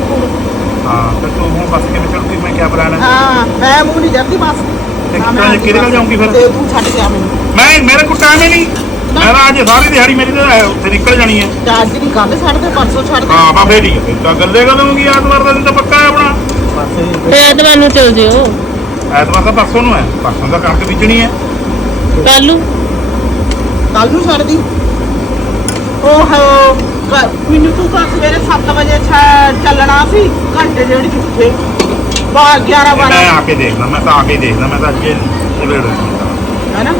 ਹਾਂ ਤੇ ਤੂੰ ਹੁਣ ਬੱਸ ਕਿਵੇਂ ਚੜੂਗੀ ਮੈਂ ਕਿਆ ਪਲਾਨ ਹੈ?
ਹਾਂ ਮੈਂ ਮੂੰਹ ਨਹੀਂ ਜਾਂਦੀ ਬਸ।
ਤੇ ਕਿਹਦੇ ਨਾਲ ਜਾਊਂਗੀ ਫਿਰ?
ਤੇ ਤੂੰ ਛੱਡ ਕੇ ਆ ਮੈਨੂੰ।
ਮੈਂ ਮੇਰੇ ਕੋਲ ਟਾਈਮ ਹੀ ਨਹੀਂ। ਮੈਂ ਤਾਂ ਅੱਜ ਸਾਰੀ ਦਿਹਾੜੀ ਮੇਰੀ ਤਾਂ ਹੈ, ਉੱਥੇ ਨਿਕਲ ਜਾਣੀ ਹੈ।
ਚਾਰ ਦੀ ਗੱਲ ਛੱਡ ਦੇ 500 ਛੱਡ ਦੇ
ਹਾਂ ਬਾ ਫੇਰ ਠੀਕ ਹੈ ਫਿਰ ਤਾਂ ਗੱਲੇ ਕਦੋਂ ਹੋਗੀ ਐਤਵਾਰ ਦਾ ਦਿਨ ਤਾਂ ਪੱਕਾ ਹੈ ਆਪਣਾ।
ਤੇ ਐਤਵਾਰ ਨੂੰ ਚਲ ਜਿਓ।
ਐਤਵਾਰ ਤਾਂ ਪਰਸੋਂ ਨੂੰ ਹੈ। ਪਰਸੋਂ ਦਾ ਕਣਕ ਬੀਜਣੀ ਹੈ।
ਕੱਲ ਨੂੰ?
ਕੱਲ ਨੂੰ ਛੱਡ ਦੀ। ਉਹ ਹੋ ਕ- ਮੈਨੂੰ ਤੂੰ ਕੱਲ ਸਵੇਰੇ 7 ਵਜੇ ਛ- ਚੱਲਣਾ ਸੀ। ਘੰਟੇ ਡੇਢ ਕਿੱਥੇ ਬਾ 11
ਮੈਂ
12
ਆ ਕੇ ਦੇਖਦਾ ਮੈਂ ਤਾਂ ਆ ਕੇ ਦੇਖਦਾ ਮੈਂ ਤਾਂ ਅੱਜ ਇਹ ਵੇੜ
ਹੈ ਨਾ?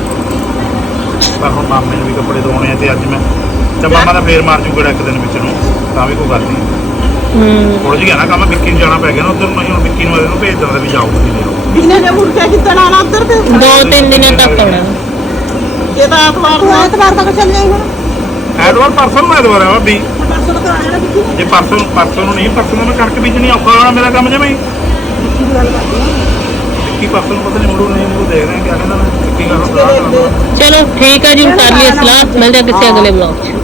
ਪਰ ਹੁਣ ਮਾਮੇ ਨੂੰ ਵੀ ਕੱਪੜੇ ਧੋਣੇ ਆ ਤੇ ਅੱਜ ਮੈਂ ਤੇ ਮਾਮਾ ਦਾ ਫੇਰ ਮਾਰ ਜੂਗਾ ਇੱਕ ਦਿਨ ਵਿੱਚ ਨੂੰ ਤਾਂ ਵੀ ਕੋਈ ਗੱਲ ਨਹੀਂ। ਥੋੜਾ ਜਿਹਾ ਨਾ ਕੰਮ ਵਿੱਕੀ ਨੂੰ ਜਾਣਾ ਪੈ ਗਿਆ ਨਾ ਉਧਰ ਮੈਂ ਹੁਣ ਵਿੱਕੀ ਨੂੰ ਇਹਨੂੰ ਭੇਜ ਦਿੰਦਾ ਵੀ ਜਾਓ ਤੁਸੀਂ ਆਓ
ਬਿਨਾਂ ਜੇ ਮੁੜ ਕੇ ਕਿੱਦਣ ਆਣਾ ਤੇ?
ਦੋ ਤਿੰਨ ਦਿਨਾਂ ਤੱਕ ਆਉਣਾ।
ਇਹ ਤਾਂ
ਆਤਵਾਰ
ਨੂੰ
ਤੱਕ ਚੱਲ ਜਾਈ ਹੁਣ।
ਐਤਵਾਰ ਪਰਸੋਂ ਨੂੰ ਐਤਵਾਰ ਆ ਵੀ
ਪਰਸੋਂ
ਤੱਕ ਆਣਾ ਵਿੱਕੀ
ਜੇ ਪਰਸੋਂ ਪਰਸੋਂ ਨੂੰ ਨਹੀਂ ਪਰਸੋਂ ਨੂੰ ਮੈਂ ਕਣਕ ਬੀਜਣੀ ਔਖਾ ਹੋਣਾ ਮੇਰਾ ਕੰਮ
ਜੇ ਬਈ
ਵਿੱਕੀ ਪਰਸੋਂ ਨੂੰ ਪਤਾ ਨਹੀਂ ਮੁੰਡੂ ਨਹੀਂ ਮੁੰਡੂ ਦੇਖ ਰਹੇ ਕਿ ਆ ਕਹਿੰਦਾ
ਚਲੋ ਠੀਕ ਹੈ ਜੀ ਕਰ ਉਤਾਰੀਏ ਸਲਾਹ। ਮਿਲਦੇ ਆ ਕਿਸੇ ਅਗਲੇ ਬਲੌਗ 'ਚ।